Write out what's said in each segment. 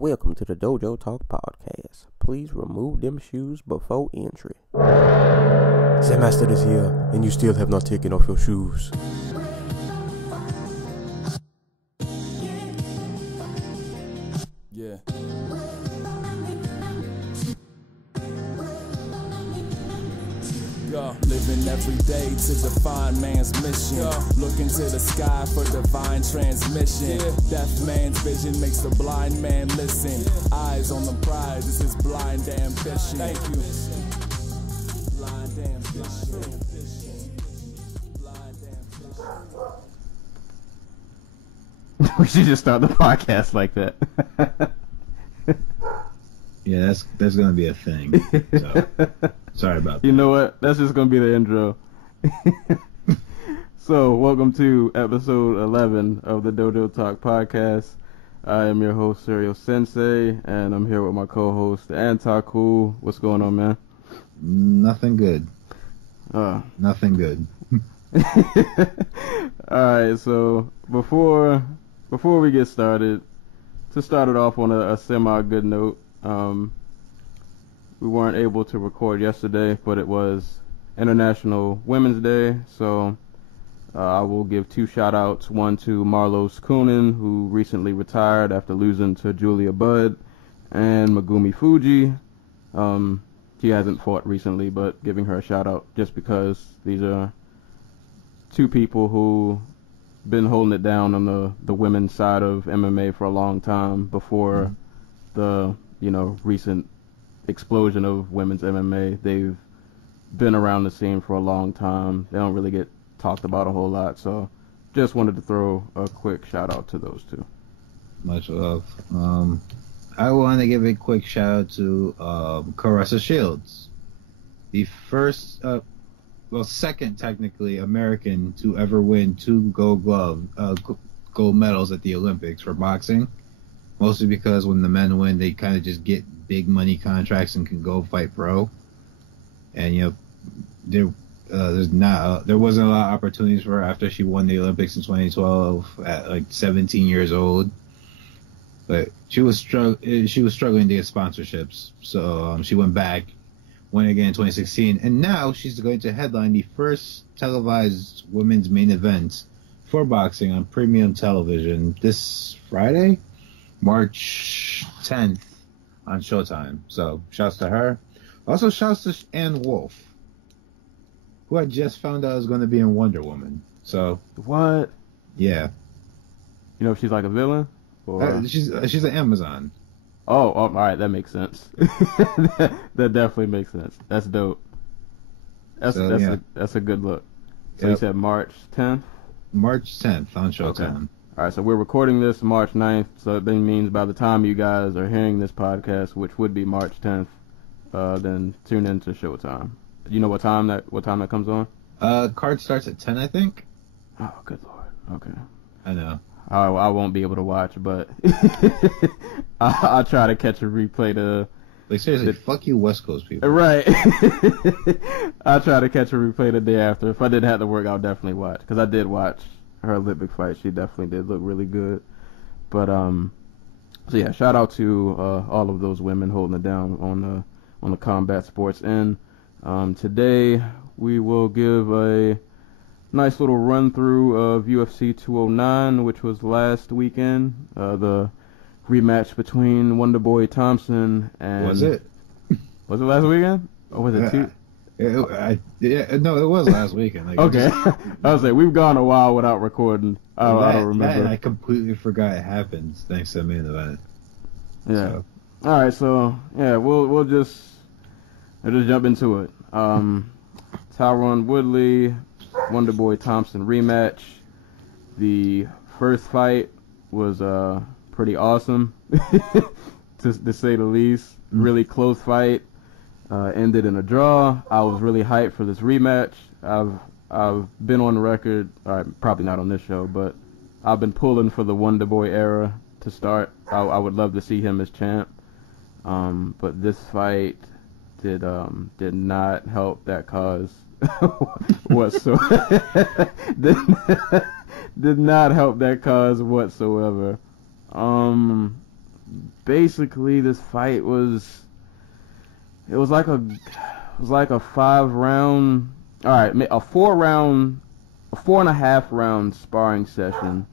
Welcome to the Dojo Talk Podcast. Please remove them shoes before entry. Sam Master is here, and you still have not taken off your shoes. Yeah. Living every day to define man's mission. Looking to the sky for divine transmission. Deaf man's vision makes the blind man listen. Eyes on the prize, this is blind ambition. Thank you. Blind ambition. Blind ambition. We should just start the podcast like that. Yeah, that's gonna be a thing. So, sorry about that. You know what? That's just gonna be the intro. So, welcome to episode 11 of the Dojo Talk Podcast. I am your host, Serial Sensei, and I'm here with my co-host, Antaku. What's going on, man? Nothing good. Nothing good. Alright, so before we get started, to start it off on a semi-good note, we weren't able to record yesterday, but it was International Women's Day, so I will give two shout-outs, one to Marloes Coenen, who recently retired after losing to Julia Budd, and Megumi Fuji. She hasn't fought recently, but giving her a shout-out just because these are two people who been holding it down on the women's side of MMA for a long time before the recent explosion of women's MMA. They've been around the scene for a long time. They don't really get talked about a whole lot, so just wanted to throw a quick shout out to those two. Much love. I want to give a quick shout out to Claressa Shields, the first, second technically American to ever win two gold medals at the Olympics for boxing. Mostly because when the men win, they kind of just get big money contracts and can go fight pro. And there wasn't a lot of opportunities for her after she won the Olympics in 2012 at like 17 years old. But she was struggling to get sponsorships, so she went back, won again in 2016, and now she's going to headline the first televised women's main event for boxing on premium television this Friday, March 10th on Showtime. So shouts to her. Also shouts to Ann Wolfe, who I just found out is going to be in Wonder Woman. So What? yeah, You know if she's like a villain? Or... she's an Amazon. Oh, all right, that makes sense. That definitely makes sense. That's dope. That's a good look. So You said March 10th? March 10th on Showtime. Okay. All right, so we're recording this March 9th, so that means by the time you guys are hearing this podcast, which would be March 10th, then tune in to Showtime. You know what time that comes on? Card starts at 10, I think. Oh, good lord. Okay. I know. I won't be able to watch, but I'll try to catch a replay to... Like, seriously, fuck you West Coast people. Right. I'll try to catch a replay the day after. If I didn't have to work, I'll definitely watch, because I did watch her Olympic fight. She definitely did look really good. But so yeah, shout out to all of those women holding it down on the combat sports end. Today we will give a nice little run through of UFC 209, which was last weekend. The rematch between Wonderboy Thompson and... Was it? Was it last weekend? Or was it two? No, it was last weekend. Like, Okay. I was like, we've gone a while without recording. I don't remember. I completely forgot it happened thanks to the main event. Yeah. So. All right. So yeah, we'll just jump into it. Tyron Woodley, Wonderboy Thompson rematch. The first fight was pretty awesome, to say the least. Really close fight. Ended in a draw. I was really hyped for this rematch. I've been on the record, probably not on this show, but I've been pulling for the Wonderboy era to start. I would love to see him as champ. But this fight did not help that cause whatsoever. did not help that cause whatsoever. basically this fight was like a 5-round, all right, a 4.5 round sparring session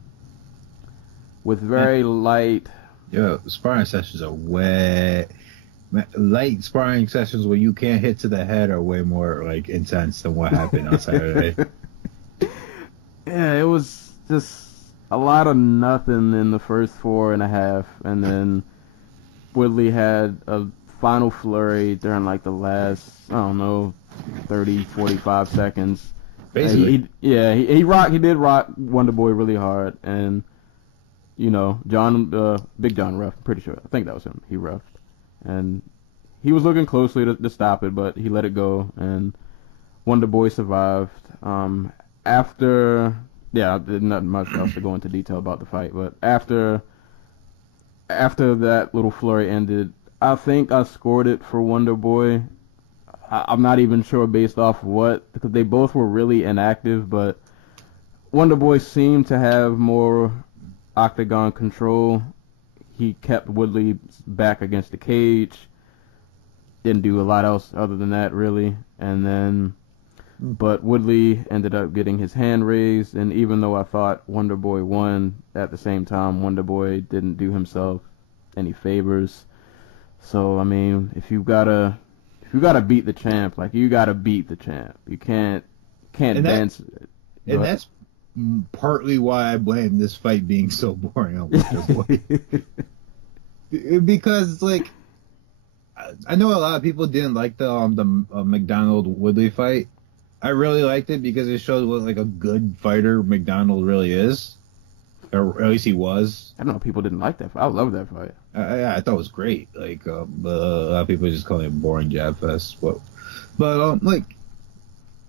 with very light. Yo, sparring sessions are wet. Light sparring sessions where you can't hit to the head are way more like intense than what happened on Saturday. Yeah, it was just a lot of nothing in the first 4.5, and then Woodley had a final flurry during like the last, I don't know, 30, 45 seconds. Basically. He did rock Wonder Boy really hard, and you know, Big John ref, I'm pretty sure. I think that was him. He reffed. And he was looking closely to stop it, but he let it go, and Wonder Boy survived. There's not much else to go into detail about the fight, but after that little flurry ended, I think I scored it for Wonder Boy. I'm not even sure based off what, because they both were really inactive, but Wonder Boy seemed to have more octagon control. He kept Woodley back against the cage. Didn't do a lot else other than that, really. But Woodley ended up getting his hand raised, and even though I thought Wonder Boy won, at the same time, Wonder Boy didn't do himself any favors. So, I mean, if you gotta beat the champ, like, you gotta beat the champ. You can't dance. And that's partly why I blame this fight being so boring on Wonder Boy. Because, like, I know a lot of people didn't like the McDonald Woodley fight. I really liked it because it showed what like a good fighter McDonald really is, or at least he was. I don't know. People didn't like that fight. I love that fight. I thought it was great. Like, but a lot of people just call it a boring jab fest. But like,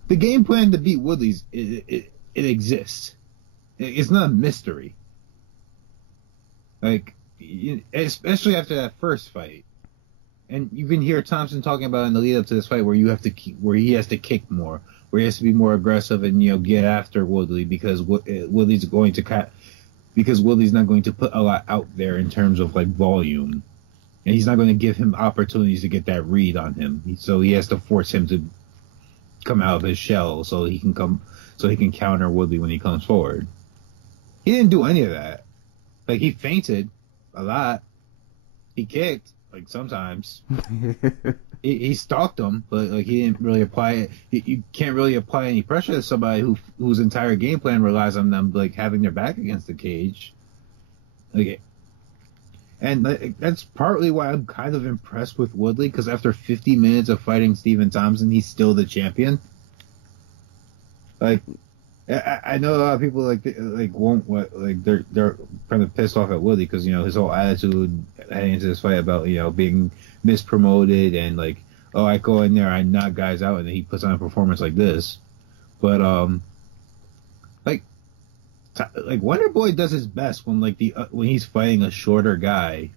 the game plan to beat Woodley's it exists. It's not a mystery. Like, especially after that first fight. And you can hear Thompson talking about in the lead up to this fight where he has to kick more, where he has to be more aggressive and get after Woodley because Woodley's not going to put a lot out there in terms of like volume, and he's not going to give him opportunities to get that read on him. So he has to force him to come out of his shell so he can counter Woodley when he comes forward. He didn't do any of that. Like, he feinted a lot. He kicked. Like, sometimes. he stalked him, but, like, he didn't really apply it. You can't really apply any pressure to somebody whose entire game plan relies on them, like, having their back against the cage. Like, and that's partly why I'm kind of impressed with Woodley, because after 50 minutes of fighting Stephen Thompson, he's still the champion. Like, I know a lot of people they're kind of pissed off at Woodley because his whole attitude heading into this fight about being mispromoted and like, oh, I go in there, I knock guys out, and then he puts on a performance like this. But like Wonder Boy does his best when when he's fighting a shorter guy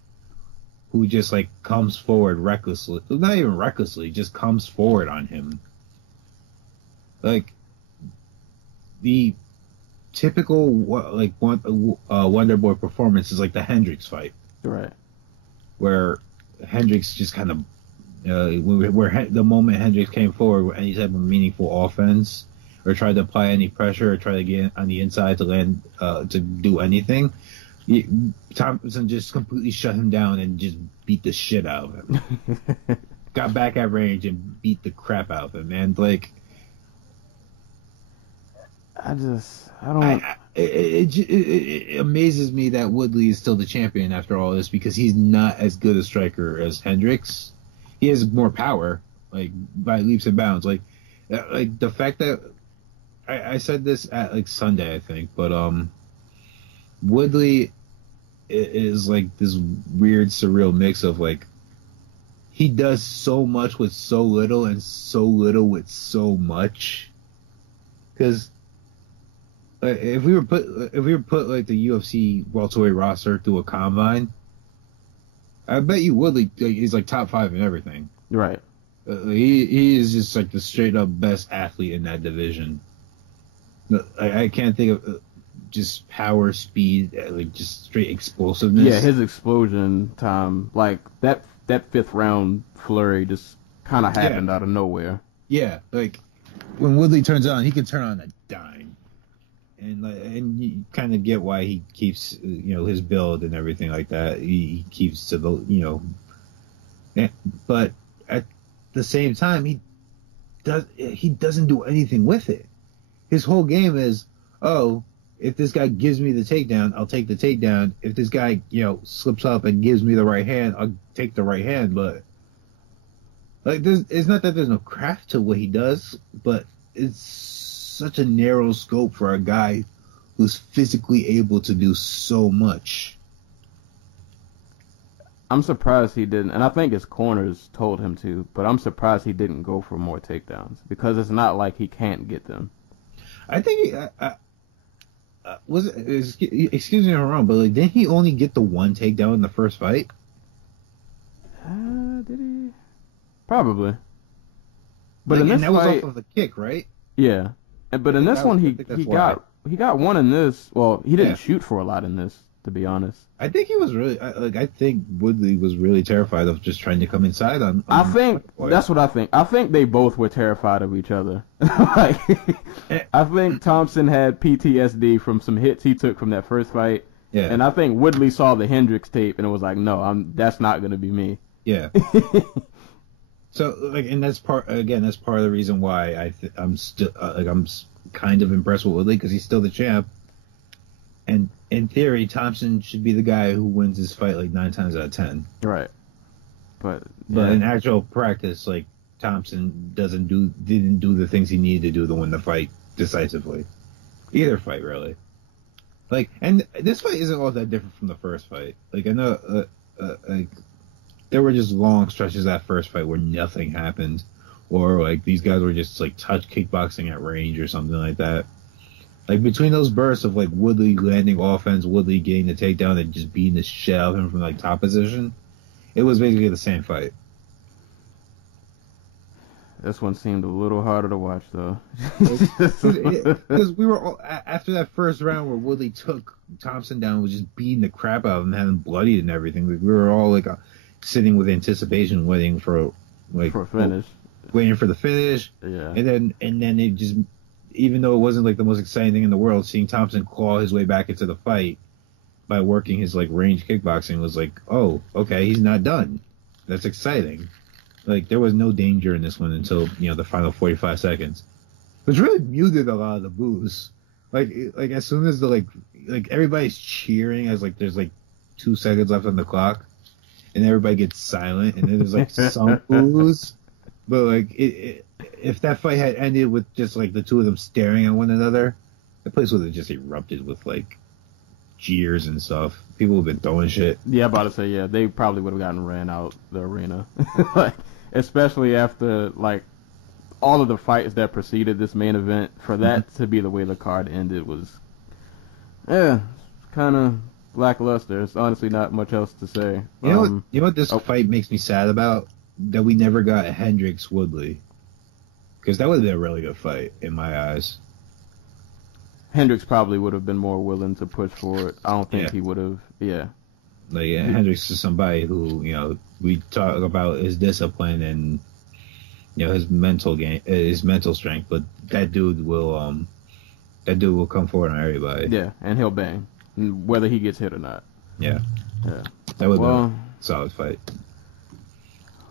who just like comes forward recklessly, not even recklessly, just comes forward on him. Like, the typical Wonder Boy performance is like the Hendricks fight, right? Where Hendricks just kind of the moment Hendricks came forward, any type of meaningful offense or tried to apply any pressure or try to get on the inside to land to do anything, Thompson just completely shut him down and just beat the shit out of him. Got back at range and beat the crap out of him, man. Like, it amazes me that Woodley is still the champion after all this, because he's not as good a striker as Hendricks. He has more power, like, by leaps and bounds. Like the fact that I said this at like Sunday, I think, but Woodley is like this weird, surreal mix of like, he does so much with so little and so little with so much. Because if we were put like the UFC welterweight roster through a combine, I bet you Woodley is like top 5 in everything. Right. He is just like the straight up best athlete in that division. I can't think of just power, speed, like just straight explosiveness. Yeah, his explosion time, like that 5th round flurry just kind of happened out of nowhere. Yeah, like when Woodley turns on, he can turn on a dime, and you kind of get why he keeps his build and everything like that. He keeps to the but at the same time he doesn't do anything with it. His whole game is, oh, if this guy gives me the takedown, I'll take the takedown. If this guy, slips up and gives me the right hand, I'll take the right hand. But like, it's not that there's no craft to what he does, but it's such a narrow scope for a guy who's physically able to do so much. I'm surprised he didn't, and I think his corners told him to, but I'm surprised he didn't go for more takedowns because it's not like he can't get them. I think excuse me if I'm wrong, but like, didn't he only get the one takedown in the first fight? Did he? Probably. But like, in this and that fight, was off of a kick, right? Yeah. But in this one, he got one in this. Well, he didn't shoot for a lot in this, to be honest. I think he was really I think Woodley was really terrified of just trying to come inside on I think that's what I think. I think they both were terrified of each other. Like, I think Thompson had PTSD from some hits he took from that first fight. Yeah. And I think Woodley saw the Hendricks tape and it was like, no, that's not going to be me. Yeah. So like, and that's part of the reason why I'm still I'm kind of impressed with Woodley, because he's still the champ. And in theory, Thompson should be the guy who wins this fight like 9 times out of 10. Right. But in actual practice, like, Thompson didn't do the things he needed to do to win the fight decisively. Either fight, really. Like, and this fight isn't all that different from the first fight. Like, I know, like, there were just long stretches of that first fight where nothing happened, or like these guys were just like touch kickboxing at range or something like that. Like, between those bursts of like Woodley landing offense, Woodley getting the takedown, and just beating the shit out of him from like top position, it was basically the same fight. This one seemed a little harder to watch, though. Because we were all, after that first round where Woodley took Thompson down, was just beating the crap out of him, having bloodied and everything. Like, we were all like sitting with anticipation, waiting for a finish, waiting for the finish. Yeah. And then it just, even though it wasn't like the most exciting thing in the world, seeing Thompson claw his way back into the fight by working his like range kickboxing was like, oh, okay, he's not done. That's exciting. Like, there was no danger in this one until, the final 45 seconds, which really muted a lot of the boos. Like as soon as the like everybody's cheering as like there's like 2 seconds left on the clock, and everybody gets silent, and then there's like some boos. But like if that fight had ended with just like the two of them staring at one another, the place would have just erupted with like jeers and stuff. People have been throwing shit. Yeah, about to say, yeah, they probably would have gotten ran out the arena. Like, especially after like all of the fights that preceded this main event. For that to be the way the card ended was, kind of lackluster. There's honestly not much else to say. You know what this fight makes me sad about? That we never got Hendricks Woodley, because that would have been a really good fight in my eyes. Hendricks probably would have been more willing to push for it. I don't think he would have. Yeah. Like, Hendricks is somebody who, we talk about his discipline and, his mental strength, but that dude will come forward on everybody. Yeah, and he'll bang, whether he gets hit or not. Yeah. Yeah. That would be a solid fight.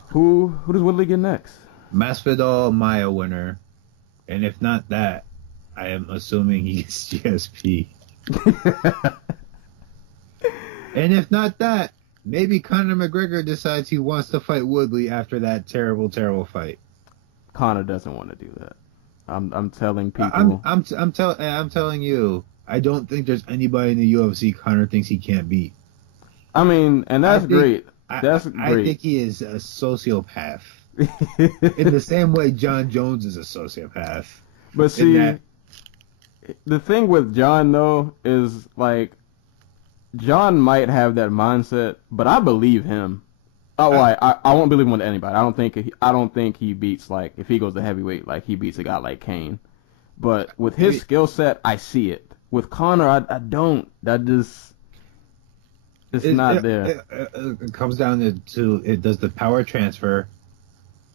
Who does Woodley get next? Masvidal, Maya winner, and if not that, I am assuming he gets GSP. And if not that, maybe Conor McGregor decides he wants to fight Woodley after that terrible, terrible fight. Conor doesn't want to do that. I'm telling people. I'm telling you. I don't think there's anybody in the UFC Conor thinks he can't beat. I mean, and that's great. That's great. I think he is a sociopath. In the same way John Jones is a sociopath. But see, the thing with John, though, is, like, John might have that mindset, but I believe him. I won't believe him with anybody. I don't think he beats, like, if he goes to heavyweight, like, he beats a guy like Kane. But with his skill set, I see it. with Conor, I don't. That just it's not there. It comes down to it. Does the power transfer,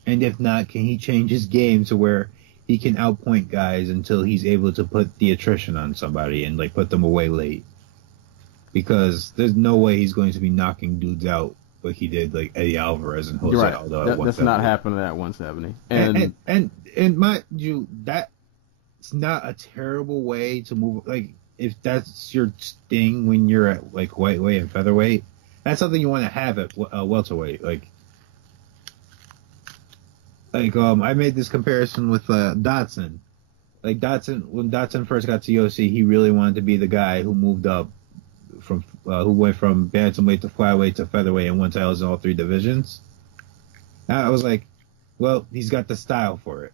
and if not, can he change his game to where he can outpoint guys until he's able to put the attrition on somebody and like put them away late? Because there's no way he's going to be knocking dudes out like he did like Eddie Alvarez and Jose Aldo. That's not happening at 170. And mind you, that's not a terrible way to move. Like if that's your thing when you're at like lightweight and featherweight, that's something you want to have at welterweight. Like I made this comparison with Dotson. Like when Dotson first got to UFC, he really wanted to be the guy who moved up from who went from bantamweight to flyweight to featherweight and won titles in all three divisions. I was like, well, he's got the style for it.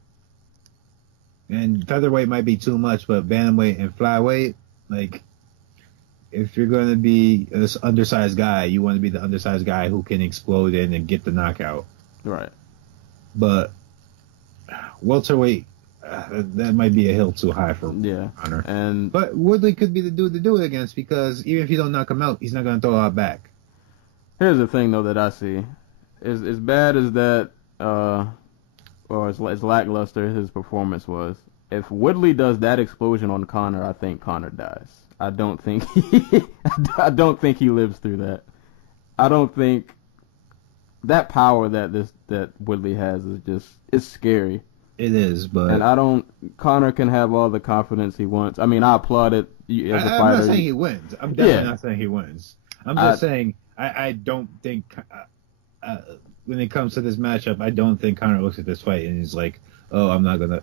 And featherweight might be too much, but bantamweight and flyweight, like, if you're going to be this undersized guy, you want to be the undersized guy who can explode in and get the knockout. Right. But welterweight, that might be a hill too high for Conor. But Woodley could be the dude to do it against, because even if you don't knock him out, he's not going to throw out back. Here's the thing, though, that I see. As bad as that, or as lackluster his performance was, if Woodley does that explosion on Conor, I think Conor dies. I don't think he lives through that. I don't think that power that Woodley has it's scary. It is, but Conor can have all the confidence he wants. I mean, I applaud it as a fighter. I'm not saying he wins. I'm definitely not saying he wins. I'm just saying I don't think when it comes to this matchup, I don't think Conor looks at this fight and he's like, oh, I'm not gonna,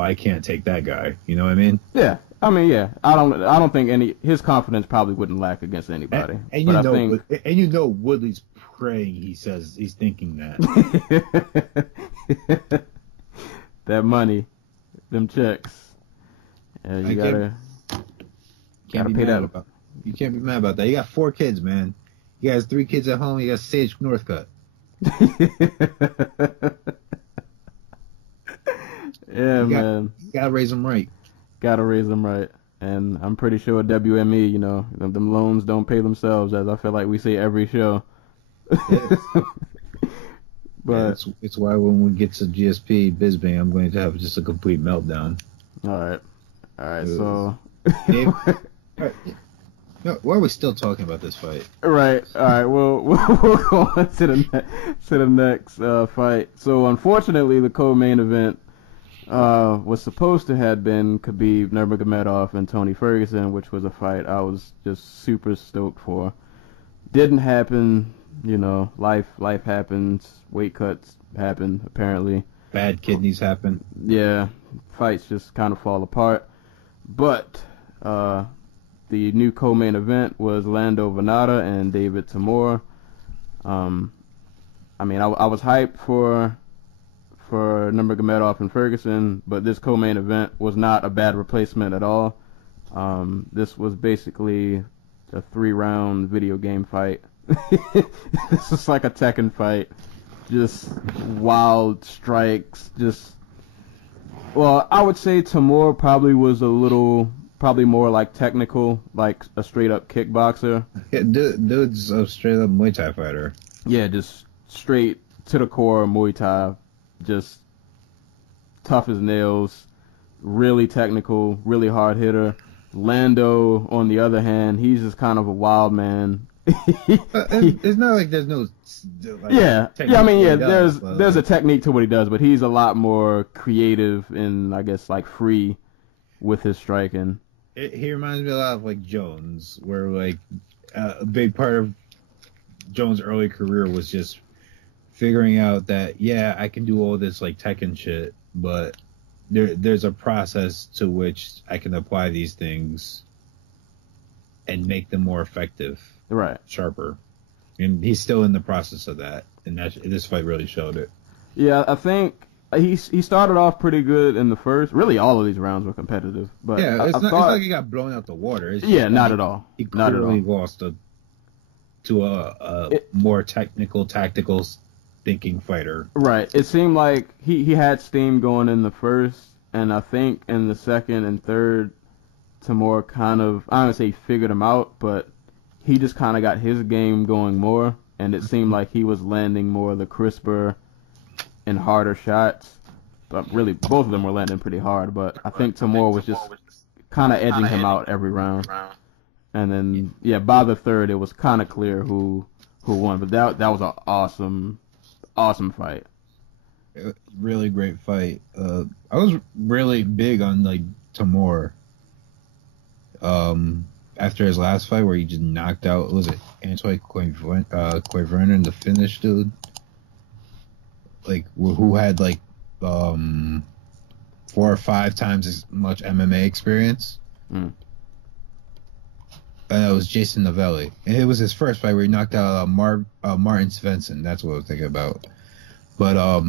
I can't take that guy. You know what I mean? Yeah. I mean, yeah. I don't think his confidence probably wouldn't lack against anybody. And you know Woodley's praying. He says he's thinking that. That money, them checks. Yeah, you gotta pay that. You can't be mad about that. You got 4 kids, man. You got 3 kids at home. You got Sage Northcutt. Man. You gotta raise them right. Gotta raise them right. And I'm pretty sure WME, them loans don't pay themselves, as I feel like we say every show. Yes. But it's why when we get to GSP Bisping, I'm going to have just a complete meltdown. All right. So, why are we still talking about this fight? Right. All right. We'll go on to the next fight. So, unfortunately, the co-main event was supposed to have been Khabib Nurmagomedov and Tony Ferguson, which was a fight I was just super stoked for. Didn't happen. Life happens. Weight cuts happen, apparently. Bad kidneys happen. Yeah, fights just kind of fall apart. But the new co-main event was Lando Venata and David Tamor. I mean, I was hyped for Nurmagomedov and Ferguson, but this co-main event was not a bad replacement at all. This was basically a 3-round video game fight. This is like a Tekken fight. Just wild strikes. I would say Tamor probably was probably more like technical, like a straight up kickboxer. Yeah, dude's a straight up Muay Thai fighter. Yeah, just straight to the core Muay Thai. Just tough as nails. Really technical, really hard hitter. Lando, on the other hand, he's just kind of a wild man. It's not like there's no there's a technique to what he does, but he's a lot more creative and I guess like free with his striking. He reminds me a lot of like Jones, where like a big part of Jones' early career was just figuring out that I can do all this like Tekken shit, but there's a process to which I can apply these things and make them more effective. Right. Sharper. And he's still in the process of that. And this fight really showed it. Yeah, I think he started off pretty good in the first. Really, all of these rounds were competitive. But yeah, it's not like he got blown out the water. It's not at all. He clearly lost to a more technical, tactical thinking fighter. Right. It seemed like he had steam going in the first, and I think in the second and third, Tamor kind of, I don't say figured him out, but he just kind of got his game going more, and it seemed like he was landing more of the crisper and harder shots. But really, both of them were landing pretty hard, but I think Tamor was just kind of edging him out every round. And then, yeah, by the third, it was kind of clear who won. But that was an awesome fight. Really great fight. I was really big on like Tamor. After his last fight where he just knocked out, what was it Antoine Coenen, the Finnish dude? Like who had like 4 or 5 times as much MMA experience. And it was Jason Novelli. And it was his first fight where he knocked out Martin Svensson. That's what I was thinking about. But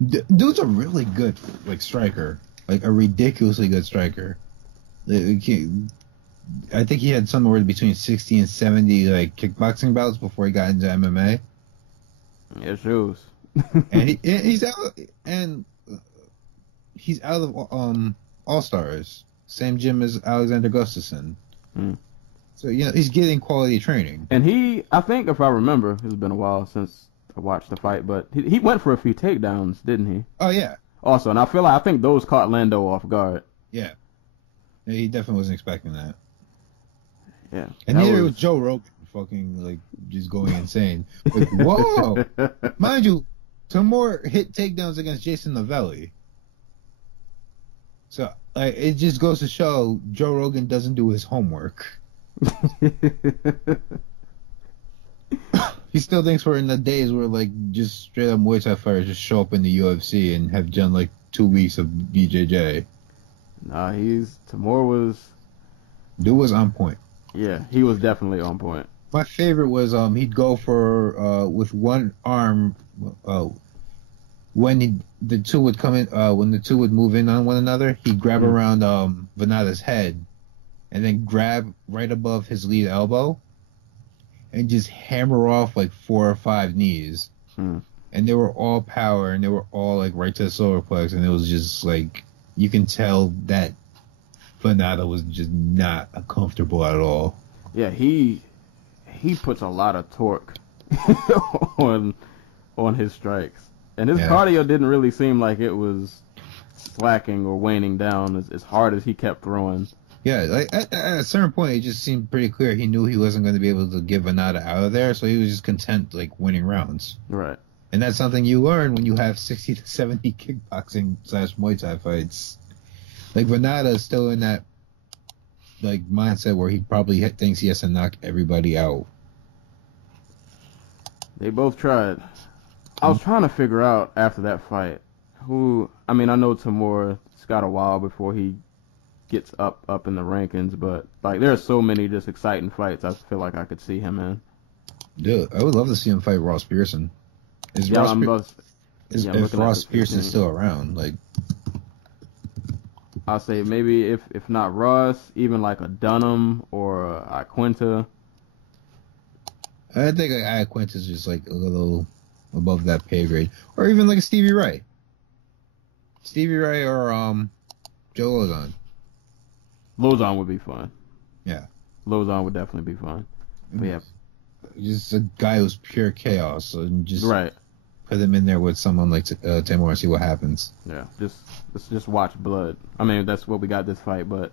dude's a really good like striker. Like a ridiculously good striker. I think he had somewhere between 60 and 70 like kickboxing bouts before he got into MMA. Yeah, shoes. And he's out of All Stars, same gym as Alexander Gustafsson. So he's getting quality training. And I think if I remember, it's been a while since I watched the fight, but he went for a few takedowns, didn't he? Oh yeah. Also, and I think those caught Lando off guard. Yeah, he definitely wasn't expecting that. Yeah, and neither was Joe Rogan, fucking like just going insane. Like, whoa, mind you, Tamor hit takedowns against Jason Novelli. So it just goes to show Joe Rogan doesn't do his homework. He still thinks we're in the days where like just straight up Muay Thai fighters just show up in the UFC and have done like 2 weeks of BJJ. Nah, Tamor was... Dude was on point. Yeah, he was definitely on point. My favorite was he'd go for with one arm when the two would come in when the two would move in on one another, he'd grab around Venata's head and then grab right above his lead elbow and just hammer off like 4 or 5 knees. And they were all power and they were all like right to the solar plex, and it was just like you can tell that Venata was just not comfortable at all. Yeah, he puts a lot of torque on his strikes. And his cardio didn't really seem like it was slacking or waning down as hard as he kept throwing. Yeah, like at a certain point, it just seemed pretty clear he knew he wasn't going to be able to get Venata out of there, so he was just content like winning rounds. Right. And that's something you learn when you have 60 to 70 kickboxing / Muay Thai fights. Like Venata is still in that like mindset where he probably thinks he has to knock everybody out. They both tried. I was trying to figure out after that fight I know Tamor's got a while before he gets up in the rankings, but like there are so many just exciting fights I feel like I could see him in. Dude, I would love to see him fight Ross Pearson. If Ross Pearson's still around, like I'll say maybe if not Ross, even like a Dunham or a Quinta. I think Quinta's just like a little above that pay grade, or even like a Stevie Ray or Joe Lozon. Lozon would be fun. Yeah, Lozon would definitely be fun. But yeah, just a guy who's pure chaos, and just right. Put him in there with someone like Tamor and see what happens. Yeah, let's just watch blood. I mean, that's what we got this fight, but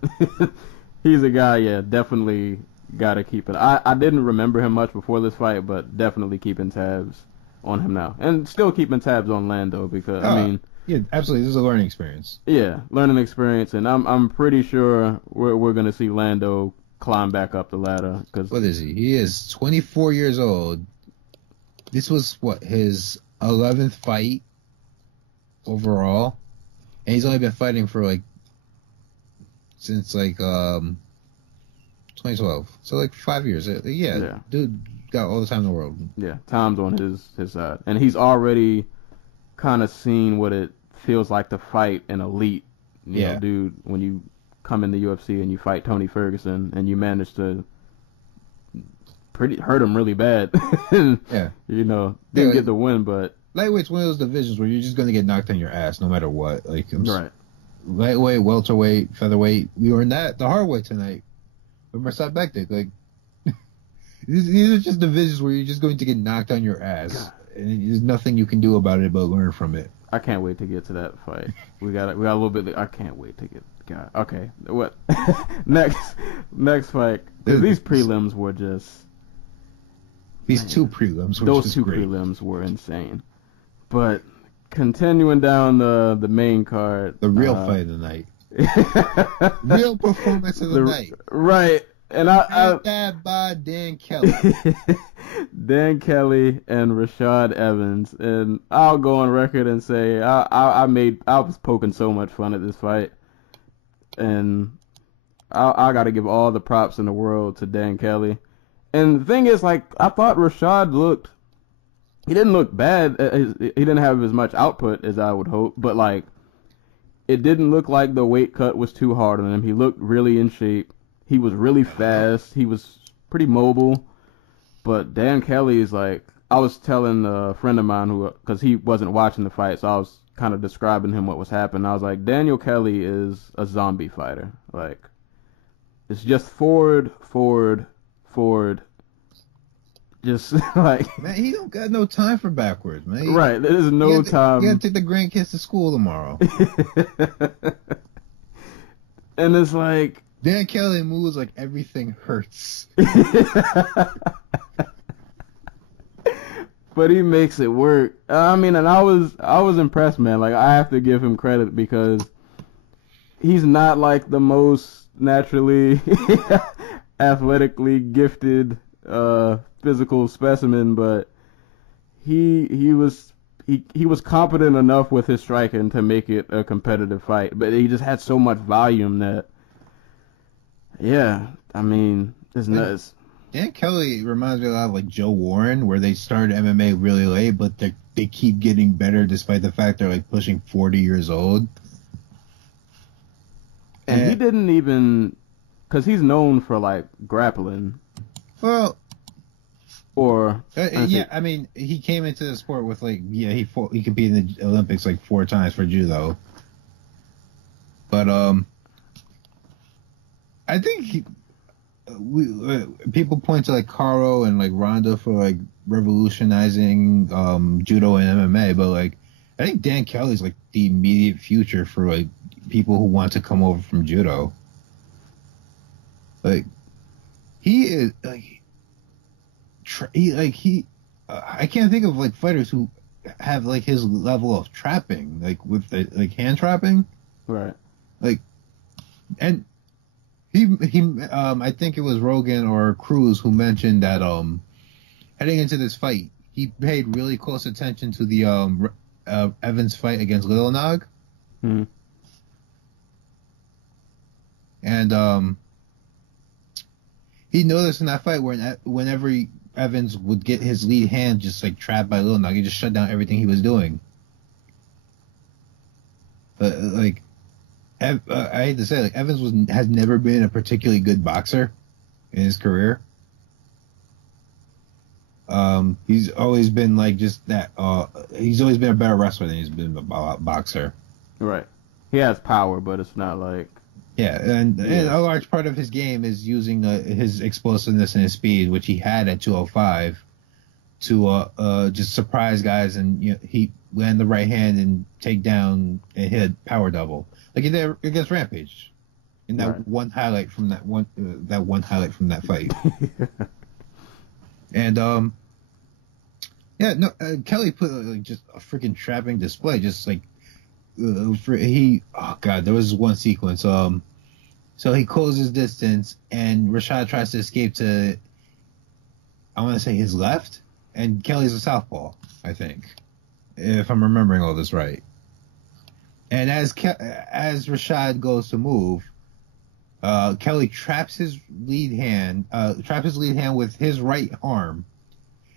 he's a guy. Yeah, definitely got to keep it. I didn't remember him much before this fight, but definitely keeping tabs on him now, and still keeping tabs on Lando because yeah, absolutely, this is a learning experience. Yeah, learning experience, and I'm pretty sure we're gonna see Lando climb back up the ladder. Cause what is he? He is 24 years old. This was his 11th fight overall, and he's only been fighting for since 2012. So 5 years. Yeah, dude got all the time in the world. Yeah, time's on his side, and he's already kind of seen what it feels like to fight an elite. You know, dude, when you come in the UFC and you fight Tony Ferguson and you manage to hurt him really bad. Yeah. Didn't get the win, but lightweight's one of those divisions where you're just going to get knocked on your ass no matter what. Right. lightweight, welterweight, featherweight. We learned that the hard way tonight with Mirsad Bektic. Like, these are just divisions where you're just going to get knocked on your ass. God. And there's nothing you can do about it but learn from it. I can't wait to get to that fight. We got a little bit. I can't wait to get. God. Okay. What? next fight. These prelims were just. Two prelims. Those two great. prelims were insane. But continuing down the main card. The real fight of the night. Real performance of the night. Right. And I that by Dan Kelly. Dan Kelly and Rashad Evans. And I'll go on record and say I was poking so much fun at this fight. And I got to give all the props in the world to Dan Kelly. And the thing is, like, I thought Rashad he didn't look bad. He didn't have as much output as I would hope. But, like, it didn't look like the weight cut was too hard on him. He looked really in shape. He was really fast. He was pretty mobile. But Dan Kelly is like, I was telling a friend of mine because he wasn't watching the fight, so I was kind of describing him what was happening. I was like, Daniel Kelly is a zombie fighter. Like, it's just forward. Just like, man, he don't got no time for backwards, man. Right, there's no time. You gotta take the grandkids to school tomorrow. And it's like, Dan Kelly moves like everything hurts. But he makes it work. I mean, and I was impressed, man. Like, I have to give him credit because he's not like the most naturally athletically gifted physical specimen, but he was competent enough with his striking to make it a competitive fight. But he just had so much volume that, yeah, I mean, it's nuts. Dan Kelly reminds me a lot of like Joe Warren, where they started MMA really late, but they keep getting better despite the fact they're like pushing 40 years old. And he didn't even, because he's known for like grappling. Well, or yeah, I mean, he came into the sport with like, yeah, he competed in the Olympics like 4 times for judo. But I think people point to like Caro and like Ronda for like revolutionizing judo and MMA, but like I think Dan Kelly's like the immediate future for like people who want to come over from judo. Like he is like I can't think of like fighters who have like his level of trapping, like with the, like hand trapping, right? Like, and he I think it was Rogan or Cruz who mentioned that heading into this fight he paid really close attention to the Evans fight against Little Nog. Hmm. And he noticed in that fight whenever Evans would get his lead hand just like trapped by Little Nog, he just shut down everything he was doing. Like, I hate to say, like, Evans has never been a particularly good boxer in his career. He's always been like just that. He's always been a better wrestler than he's been a boxer. Right. He has power, but it's not like. Yeah, and a large part of his game is using his explosiveness and his speed, which he had at 205, to just surprise guys and he land the right hand and take down and hit a power double like he did against Rampage. In that one highlight from that fight. And Kelly put like just a freaking trapping display, just like there was one sequence. So he closes distance, and Rashad tries to escape to, I want to say his left, and Kelly's a southpaw, I think, if I'm remembering all this right. And as Rashad goes to move, Kelly traps his lead hand with his right arm,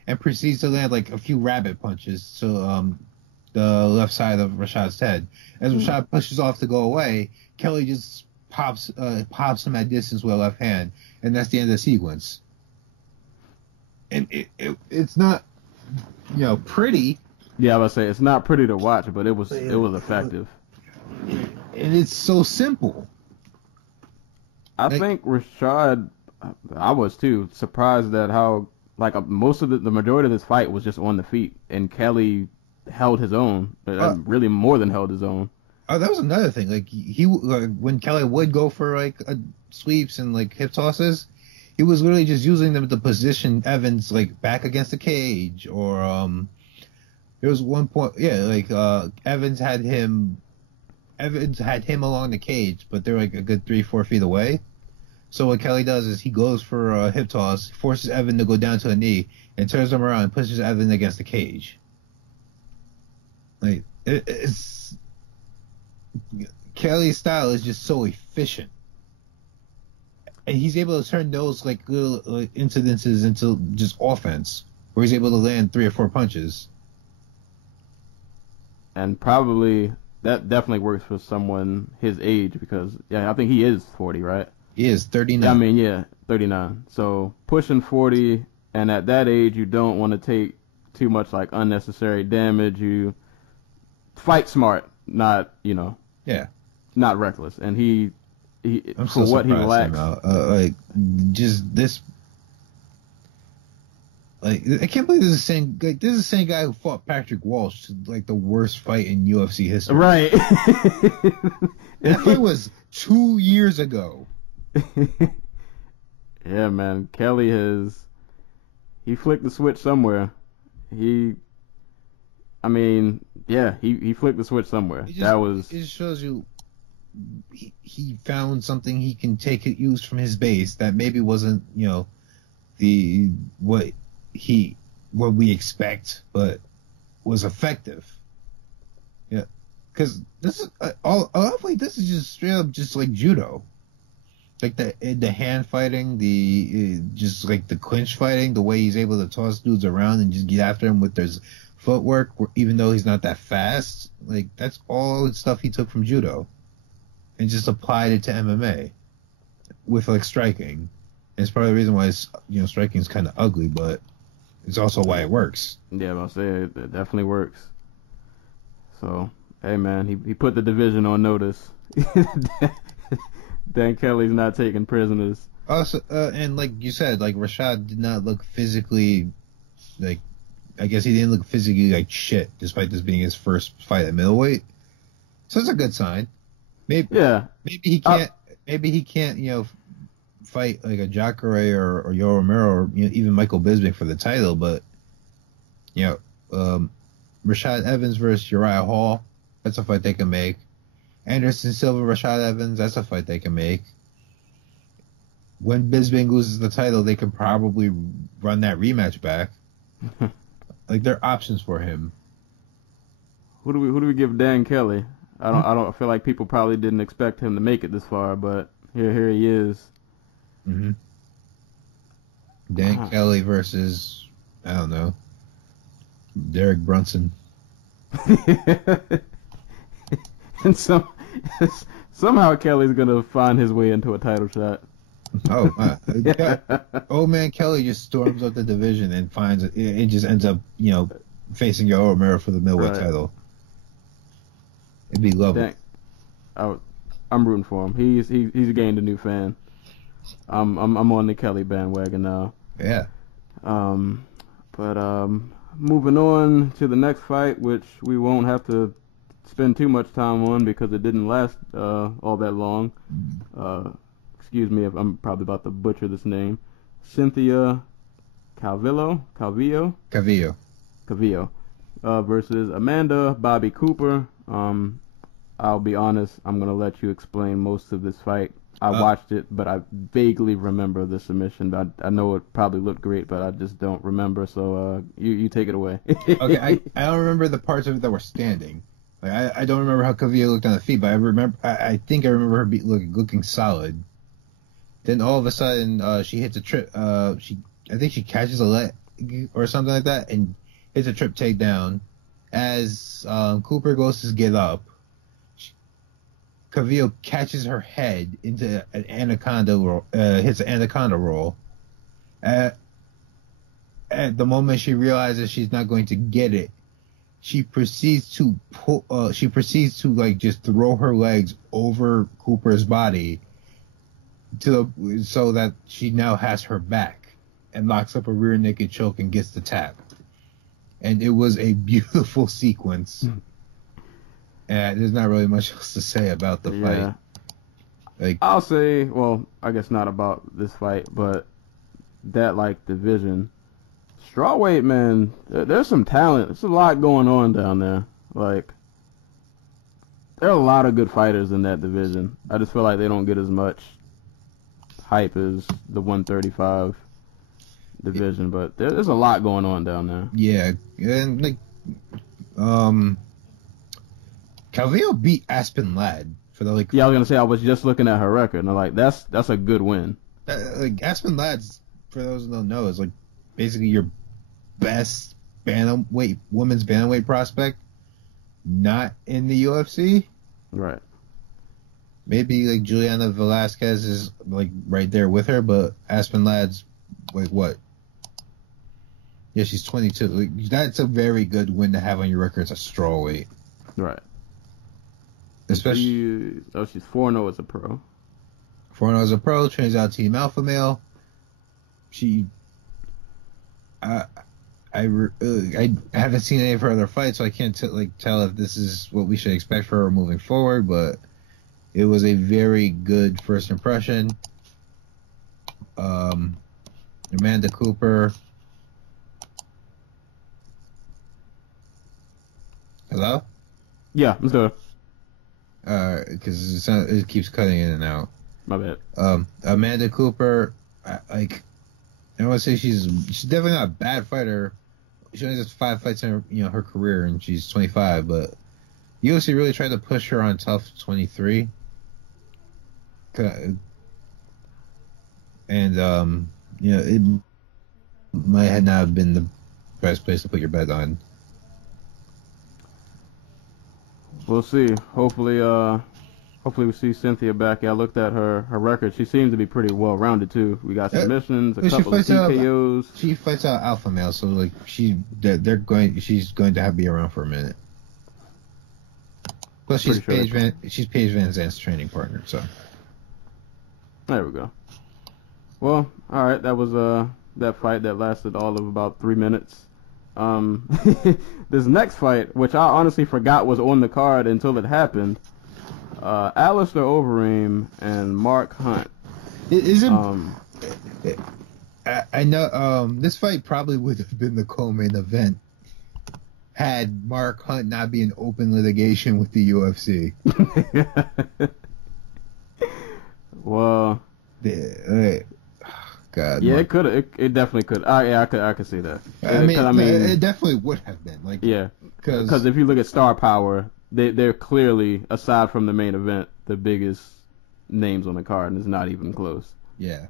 and proceeds to land like a few rabbit punches to the left side of Rashad's head. As Rashad pushes off to go away, Kelly just pops him at distance with a left hand, and that's the end of the sequence. And it's not pretty. Yeah, I would say it's not pretty to watch, but it was effective. And it's so simple. I think Rashad, I was too, surprised at how, most of the majority of this fight was just on the feet, and Kelly held his own, really more than held his own. Oh, that was another thing. When Kelly would go for sweeps and hip tosses, he was literally just using them to position Evans back against the cage. Or there was one point, Evans had him along the cage, but they're a good 3-4 feet away. So what Kelly does is he goes for a hip toss, forces Evan to go down to a knee, and turns him around and pushes Evan against the cage. It's Kelly's style is just so efficient, and he's able to turn those little incidences into just offense, where he's able to land 3 or 4 punches. And probably that definitely works for someone his age, because I think he is 40, right? He is 39. 39. So pushing 40, and at that age, you don't want to take too much unnecessary damage. You fight smart, not not reckless. And he for what he lacks, just this. I can't believe this is the same guy who fought Patrick Walsh to the worst fight in UFC history. Right. That fight was 2 years ago. Yeah, man. Kelly he flicked the switch somewhere. He flicked the switch somewhere. It just shows you he found something he can use from his base that maybe wasn't what we expect, but was effective. Yeah, because this is this is just straight up just like judo, the hand fighting, the clinch fighting, the way he's able to toss dudes around and just get after him with his footwork, even though he's not that fast. That's all the stuff he took from judo and just applied it to MMA with striking. And it's part of the reason why striking is kind of ugly, but it's also why it works. Yeah, I'll say it definitely works. So, hey man, he put the division on notice. Dan Kelly's not taking prisoners. Also, and like you said, Rashad did not look physically, I guess he didn't look physically like shit, despite this being his first fight at middleweight. So it's a good sign. Maybe he can't, fight a Jacare or Yoel Romero or even Michael Bisping for the title, but Rashad Evans versus Uriah Hall, that's a fight they can make. Anderson Silva, Rashad Evans, that's a fight they can make. When Bisping loses the title, they can probably run that rematch back. There are options for him. Who do we give Dan Kelly? I feel like people probably didn't expect him to make it this far, but here he is. Mm-hmm. Dan Kelly versus, I don't know, Derek Brunson. And somehow Kelly's gonna find his way into a title shot. Oh, old man Kelly just storms up the division and finds it just ends up, facing Yoel Romero for the middleweight title. It'd be lovely. I'm rooting for him. He's gained a new fan. I'm on the Kelly bandwagon now. Yeah. But moving on to the next fight, which we won't have to spend too much time on because it didn't last all that long. Excuse me if I'm probably about to butcher this name. Cynthia Calvillo versus Amanda Bobby Cooper. I'll be honest, I'm going to let you explain most of this fight. I watched it, but I vaguely remember the submission. But I know it probably looked great, but I just don't remember. So you take it away. Okay, I don't remember the parts of it that were standing. I don't remember how Calvillo looked on the feet, but I think I remember her looking solid. Then all of a sudden, she hits a trip. I think she catches a leg or something like that, and hits a trip takedown. As Cooper goes to get up, Calvillo catches her head into an anaconda roll, hits an anaconda roll. At the moment she realizes she's not going to get it, she proceeds to pull. She proceeds to like just throw her legs over Cooper's body so that she now has her back and locks up a rear naked choke and gets the tap. And it was a beautiful sequence. And there's not really much else to say about the fight. Like, I'll say, well, I guess not about this fight, but that like division. Strawweight, man, there's some talent. There's a lot going on down there. Like, there are a lot of good fighters in that division. I just feel like they don't get as much hype as the 135 division, but there's a lot going on down there. Yeah, and like, Calvillo beat Aspen Ladd for the like. Yeah, I was gonna say I was just looking at her record, and I'm like, that's a good win. Like Aspen Ladd's, for those who don't know, is like basically your best women's bantamweight prospect, not in the UFC. Right. Maybe like Juliana Velasquez is like right there with her, but Aspen Ladd's like what? Yeah, she's 22. Like, that's a very good win to have on your record as a strawweight. Right. Especially she's 4-0 as a pro. 4-0 as a pro, trains out Team Alpha Male. She, I haven't seen any of her other fights, so I can't tell if this is what we should expect for her moving forward. But it was a very good first impression. Amanda Cooper. Hello? Yeah, I'm still. Because it keeps cutting in and out. My bad. Amanda Cooper, I want to say she's definitely not a bad fighter. She only has 5 fights in her career, and she's 25. But UFC really tried to push her on Tough 23, and it might have not been the best place to put your bet on. We'll see. Hopefully we see Cynthia back. Yeah, I looked at her record. She seems to be pretty well rounded too. We got submissions, a couple of TKOs. She fights out Alpha Male, so like she's going to be around for a minute. Plus she's Paige Van Zandt's training partner, so. There we go. Well, all right, that was that fight that lasted all of about 3 minutes. This next fight, which I honestly forgot was on the card until it happened, Alistair Overeem and Mark Hunt. I know this fight probably would have been the co-main event had Mark Hunt not be in open litigation with the UFC. Well, God. Yeah, Mark. it could. It definitely could. I could see that. I mean, it definitely would have been. Like, yeah, because if you look at star power, they're clearly, aside from the main event, the biggest names on the card, and it's not even close. Yeah.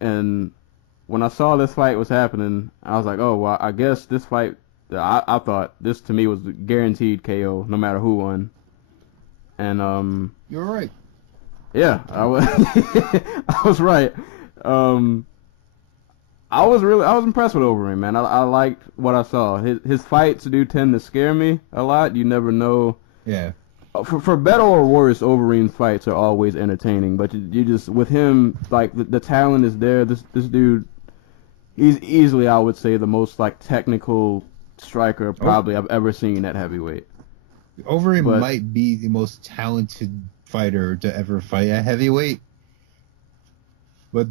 And when I saw this fight was happening, I was like, oh, well, I guess this fight, I thought this to me was guaranteed KO, no matter who won. And you're right. Yeah, I was I was right. I was impressed with Overeem, man. I liked what I saw. His fights do tend to scare me a lot. You never know. Yeah. For better or worse, Overeem's fights are always entertaining. But you just, with him, like the talent is there. This dude, he's easily, I would say, the most like technical striker probably I've ever seen at heavyweight. Overeem might be the most talented fighter to ever fight at heavyweight. But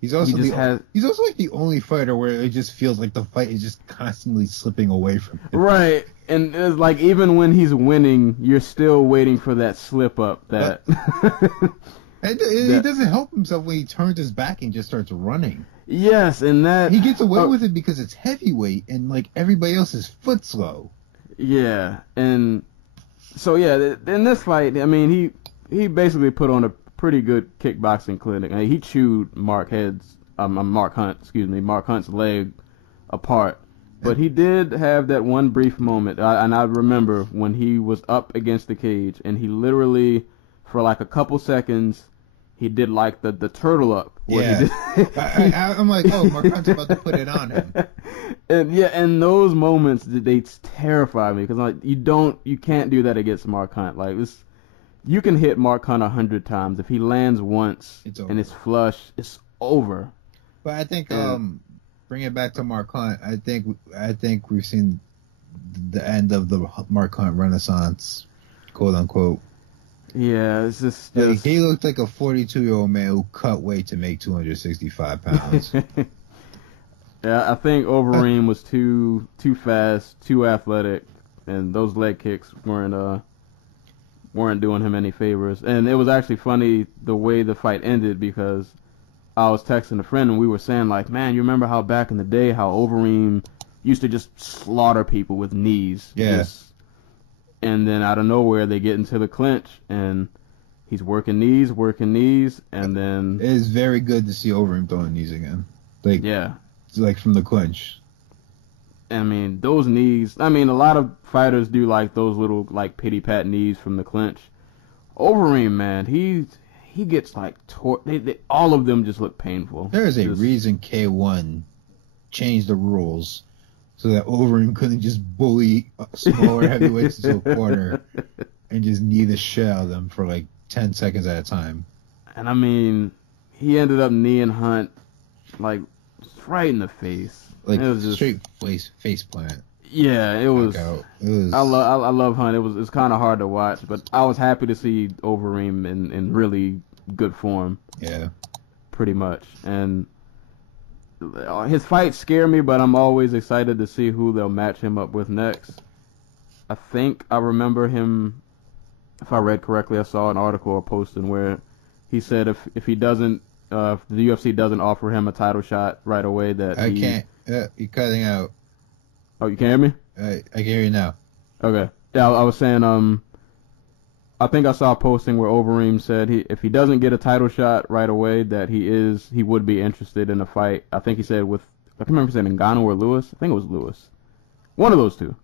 he's also like the only fighter where it just feels like the fight is just constantly slipping away from him. Right. And it's like even when he's winning, you're still waiting for that slip up that he doesn't help himself when he turns his back and just starts running. Yes, and that he gets away with it because it's heavyweight and like everybody else is foot slow. Yeah, and so yeah, in this fight, I mean, he basically put on a pretty good kickboxing clinic. I mean, he chewed Mark Hunt's leg apart. But he did have that one brief moment, and I remember when he was up against the cage, and he literally, for like a couple seconds, he did like the turtle up. Yeah. I'm like, oh, Marquand's about to put it on him. And those moments, they terrify me because like you can't do that against Mark Hunt. Like this, you can hit Mark Hunt 100 times. If he lands once and it's flush, it's over. But I think bring it back to Mark Hunt. I think we've seen the end of the Mark Hunt renaissance, quote unquote. Yeah, it's just like, he looked like a 42-year-old man who cut weight to make 265 pounds. Yeah, I think Overeem was too fast, too athletic, and those leg kicks weren't doing him any favors. And it was actually funny the way the fight ended because I was texting a friend and we were saying like, man, you remember how back in the day how Overeem used to just slaughter people with knees? Yeah. And then out of nowhere they get into the clinch and he's working knees, and then it is very good to see Overeem throwing knees again. Like yeah. Like from the clinch. I mean, those knees, a lot of fighters do like those little like pity pat knees from the clinch. Overeem, man, he gets like all of them just look painful. There is a reason K1 changed the rules so that Overeem couldn't just bully smaller heavyweights into a corner and just knee the shit out of them for like 10 seconds at a time. And I mean, he ended up kneeing Hunt like right in the face. Like it was just, straight face plant. Yeah, it was. I love Hunt. It was kind of hard to watch, but I was happy to see Overeem in really good form. Yeah. Pretty much. And his fights scare me, but I'm always excited to see who they'll match him up with next. I think I remember him, if I read correctly, I saw an article or posting where he said if he doesn't, if the UFC doesn't offer him a title shot right away, that I can't. You're cutting out. Oh, you can hear me? I can hear you now. Okay. Yeah, I was saying, I think I saw a posting where Overeem said if he doesn't get a title shot right away, that he would be interested in a fight. I think he said I can't remember if he said Ngannou or Lewis. I think it was Lewis. One of those two.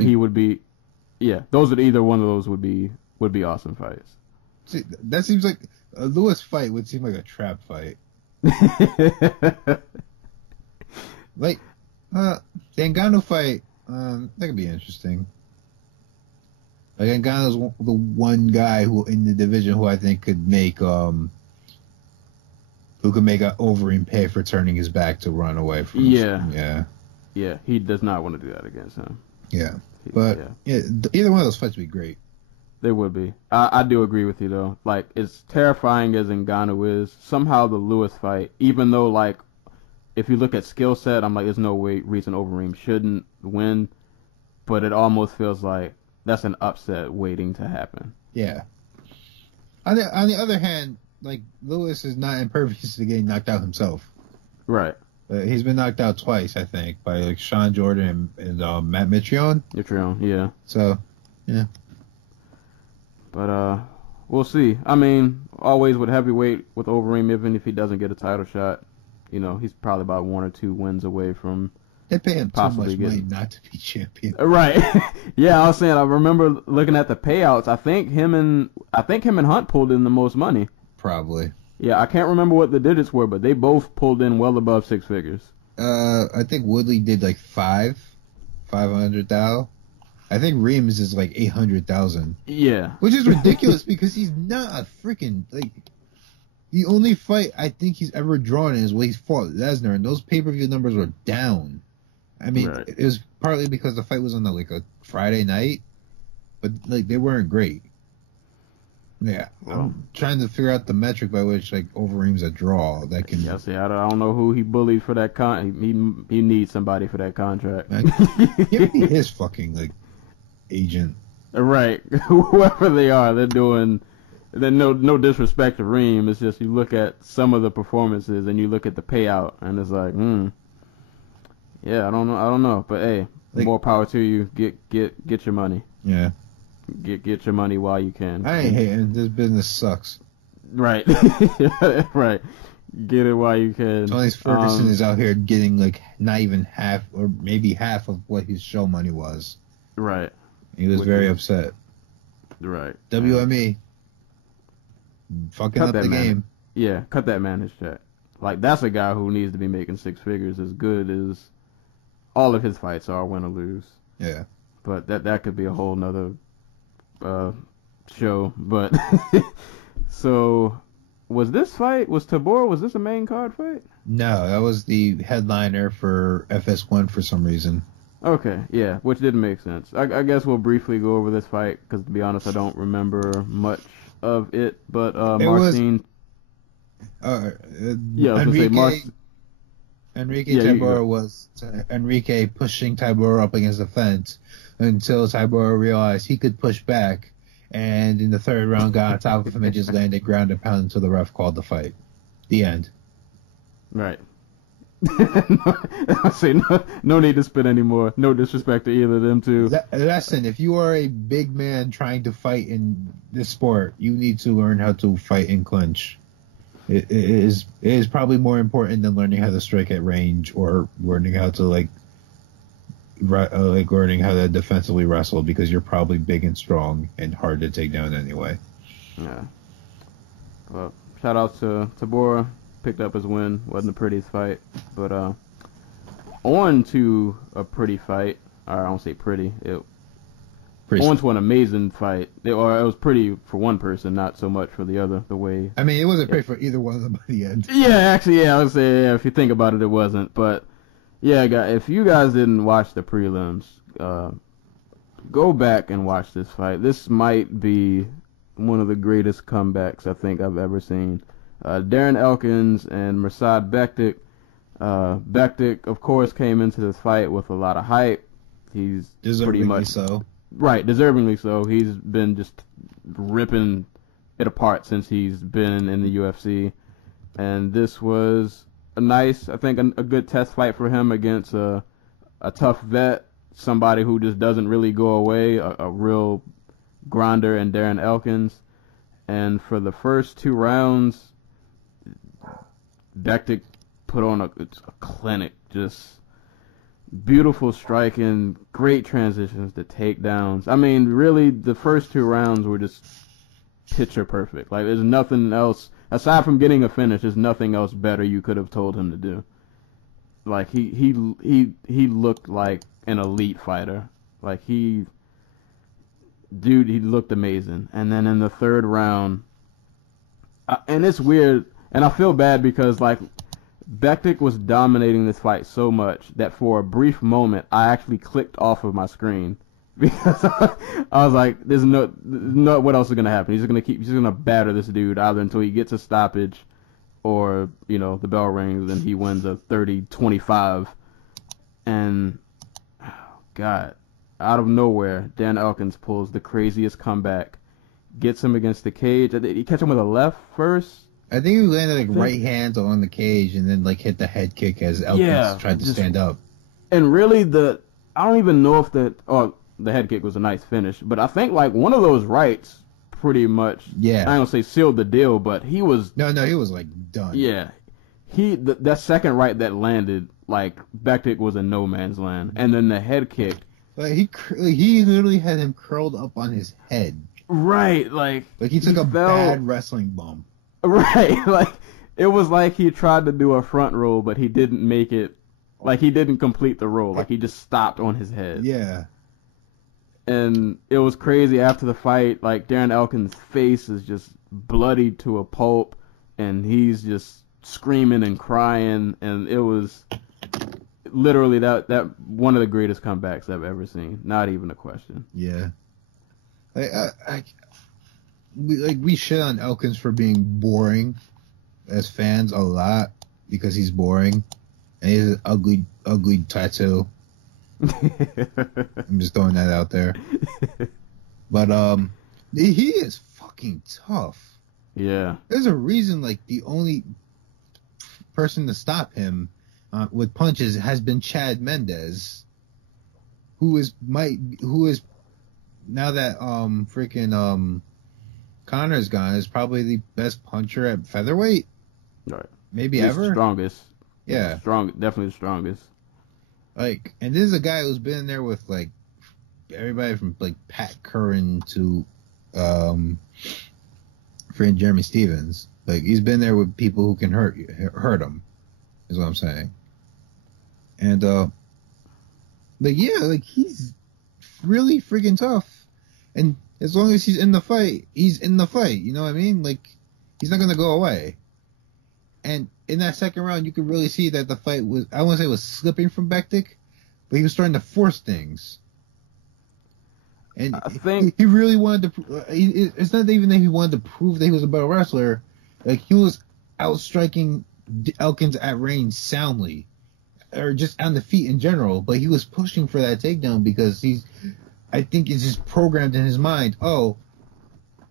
He would be, yeah. Either one of those would be awesome fights. See, that seems like a Lewis fight would seem like a trap fight. Like, the Ngannou fight, that could be interesting. Like, Ngannou's the one guy who in the division who I think could make Overeem pay for turning his back to run away from. Yeah. Yeah, he does not want to do that against him. Yeah, but either one of those fights would be great. They would be. I do agree with you though. Like, as terrifying as Ngannou is, somehow the Lewis fight, even though like, if you look at skill set, I'm like, there's no reason Overeem shouldn't win, but it almost feels like that's an upset waiting to happen. Yeah. On the other hand, like, Lewis is not impervious to getting knocked out himself. Right. He's been knocked out twice, I think, by like Sean Jordan and Matt Mitrione. Yeah. So, yeah. But we'll see. I mean, always with heavyweight with Overeem, even if he doesn't get a title shot, he's probably about 1 or 2 wins away from. They pay him too much money not to be champion. Right. Yeah, I was saying. I remember looking at the payouts. I think him and Hunt pulled in the most money. Probably. Yeah, I can't remember what the digits were, but they both pulled in well above 6 figures. I think Woodley did like 500,000. I think Reams is like 800,000. Yeah. Which is ridiculous because he's not a freaking like. The only fight I think he's ever drawn is when he's fought Lesnar, and those pay-per-view numbers were down. I mean, right. It was partly because the fight was on like a Friday night, but like they weren't great. Yeah, well, I'm trying to figure out the metric by which like Overeem's a draw that can. Yeah, see, I don't know who he bullied for that he needs somebody for that contract. Give me his fucking like agent. Right, whoever they are, they're doing. Then no disrespect to Reem. It's just you look at some of the performances and you look at the payout and it's like, yeah, I don't know, but hey, like, more power to you. Get your money. Yeah. Get your money while you can. I ain't hating. This business sucks. Right. Right. Get it while you can. Tony Ferguson is out here getting like not even half or maybe half of what his show money was. Right. He was very upset. Right. WME. fucking up the game. Yeah, cut that man his check. Like, that's a guy who needs to be making six figures as good as all of his fights are, win or lose. Yeah. But that could be a whole nother show. But so was this Tabor, was this a main card fight? No, that was the headliner for FS1 for some reason. Okay, yeah, which didn't make sense. I guess we'll briefly go over this fight because, to be honest, I don't remember much of it. But Marcin. Enrique Tabor was Enrique pushing Tabor up against the fence until Tabor realized he could push back, and in the third round got on top of him and just landed ground and pound until the ref called the fight. The end. Right. I say no need to spit anymore. No disrespect to either of them two. Listen, if you are a big man trying to fight in this sport, you need to learn how to fight in clinch. It is probably more important than learning how to strike at range or learning how to learning how to defensively wrestle, because you're probably big and strong and hard to take down anyway. Yeah. Well, shout out to Tabora. Picked up his win. Wasn't the prettiest fight, but on to a pretty fight. Or I don't say pretty. On to an amazing fight. It was pretty for one person, not so much for the other. The way. I mean, it wasn't pretty for either one of them by the end. Yeah, actually, I would say if you think about it, it wasn't. But yeah, if you guys didn't watch the prelims, go back and watch this fight. This might be one of the greatest comebacks I think I've ever seen. Darren Elkins and Mirsad Bektik. Bektik, of course, came into this fight with a lot of hype. He's pretty much so. Right, deservingly so. He's been just ripping it apart since he's been in the UFC. And this was a good test fight for him against a tough vet, somebody who just doesn't really go away, a real grinder in Darren Elkins. And for the first 2 rounds, Bektik put on a clinic, just beautiful striking, great transitions to takedowns. I mean, really, the first 2 rounds were just picture perfect. Like, there's nothing else, aside from getting a finish, there's nothing else better you could have told him to do. Like, he looked like an elite fighter. Like, he looked amazing. And then in the 3rd round, and it's weird, and I feel bad because, like, Bektik was dominating this fight so much that for a brief moment I actually clicked off of my screen because I was like, "There's no what else is gonna happen? He's gonna batter this dude either until he gets a stoppage, or the bell rings and he wins a 30-25." And God, out of nowhere, Dan Elkins pulls the craziest comeback, gets him against the cage. He catch him with a left first. I think he landed right hands along the cage and then hit the head kick as Elkins tried to stand up. And really, I don't even know if the head kick was a nice finish, but I think one of those rights pretty much, I ain't gonna say sealed the deal, but he was he was done. Yeah, that second right that landed, Bektik was in no man's land, and then the head kick, he literally had him curled up on his head. Right, he took a bad wrestling bump. Right, it was like he tried to do a front roll, but he didn't make it. He didn't complete the roll. He just stopped on his head. Yeah. And it was crazy after the fight. Darren Elkins' face is just bloodied to a pulp, and he's just screaming and crying, and it was literally that one of the greatest comebacks I've ever seen. Not even a question. Yeah. We shit on Elkins for being boring as fans a lot because he's boring and he has an ugly tattoo. I'm just throwing that out there. But he is fucking tough. Yeah. There's a reason the only person to stop him with punches has been Chad Mendes, who is now that Connor's gone, is probably the best puncher at featherweight. Right. Maybe He's ever. The strongest. Yeah. Definitely the strongest. And this is a guy who's been there with everybody from Pat Curran to friend Jeremy Stevens. Like, he's been there with people who can hurt him, is what I'm saying. And, but yeah, like, he's really freaking tough. And as long as he's in the fight, he's in the fight. You know what I mean? Like, he's not going to go away. And in that second round, you could really see that the fight was, I wouldn't say it was slipping from Bektik, but he was starting to force things. And I think he really wanted to, it's not even that he wanted to prove that he was a better wrestler. Like, he was outstriking Elkins at range soundly, or just on the feet in general, but he was pushing for that takedown because I think it's just programmed in his mind, oh,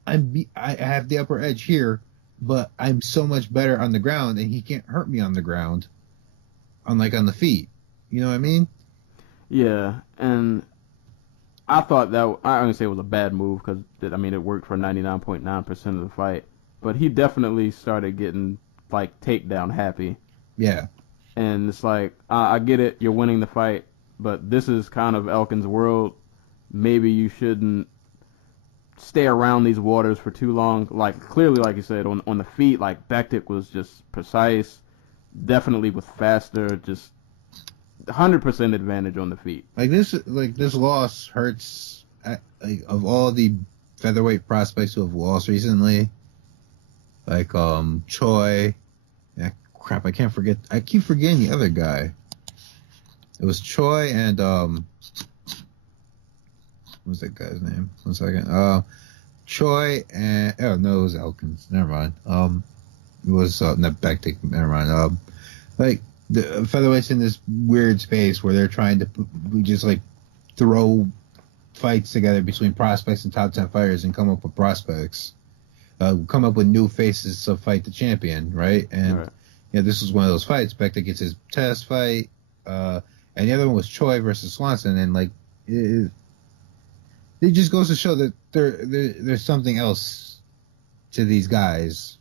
I have the upper edge here, but I'm so much better on the ground, and he can't hurt me on the ground, unlike on the feet. You know what I mean? Yeah, and I thought that, I don't say it was a bad move because, I mean, it worked for 99.9% of the fight, but he definitely started getting, like, takedown happy. Yeah. And it's like, I get it, you're winning the fight, but this is kind of Elkins' world. Maybe you shouldn't stay around these waters for too long. Like, clearly, like you said, on the feet, like, Bektik was just precise, definitely was faster, just 100% advantage on the feet. This loss hurts. Of all the featherweight prospects who have lost recently, like Choi. Yeah, crap, I keep forgetting the other guy. It was Choi and what was that guy's name? 1 second. Choi and it was Elkins. Never mind. It was not Bektik. Never mind. Like, the featherweights in this weird space where they're trying to just like throw fights together between prospects and top 10 fighters and come up with prospects, come up with new faces to fight the champion, right? And Right. Yeah, this was one of those fights. Bektik gets his test fight, and the other one was Choi versus Swanson, and like it just goes to show that there's something else to these guys,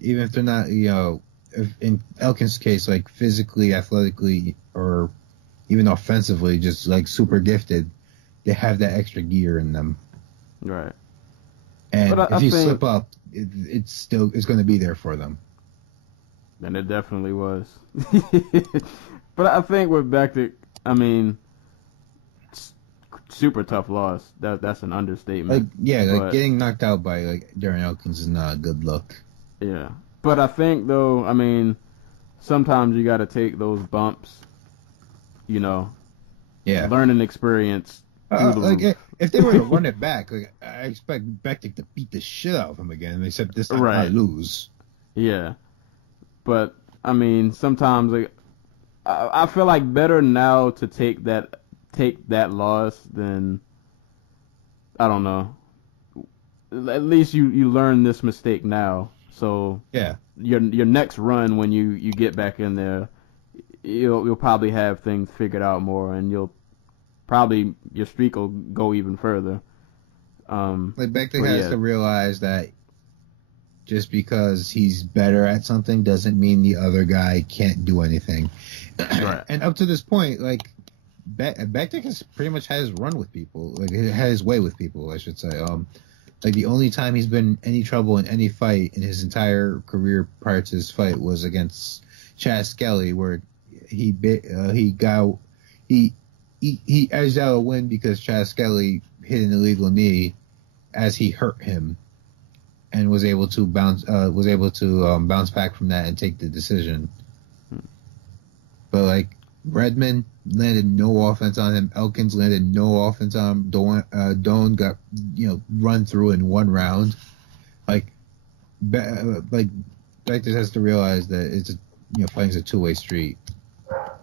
even if they're not, you know. In Elkins' case, like physically, athletically, or even offensively, just like super gifted, they have that extra gear in them. Right. And But if you slip up, it's going to be there for them. And it definitely was. But I think with Bektik, I mean, super tough loss. That's an understatement. Like getting knocked out by like Darren Elkins is not a good look. Yeah. But I think, though, I mean, sometimes you got to take those bumps, you know, learning experience. Like, if they were to run it back, like, I expect Bektik to beat the shit out of him again, except this time I lose. Yeah. But, I mean, sometimes like, I feel like better now to take that loss than, I don't know. At least you learn this mistake now. So yeah, your next run when you get back in there, you'll probably have things figured out more, and your streak will go even further. Like Bektik has to realize that just because he's better at something doesn't mean the other guy can't do anything. Right. And up to this point, like Bektik has pretty much had his run with people, like he had his way with people, I should say. Like, the only time he's been in any trouble in any fight in his entire career prior to this fight was against Chad Skelly, where he edged out a win because Chad Skelly hit an illegal knee as he hurt him, and was able to bounce back from that and take the decision. But like Redmond landed no offense on him. Elkins landed no offense on him. Doan got, run through in one round. Like Bektik has to realize that it's fighting's a two-way street,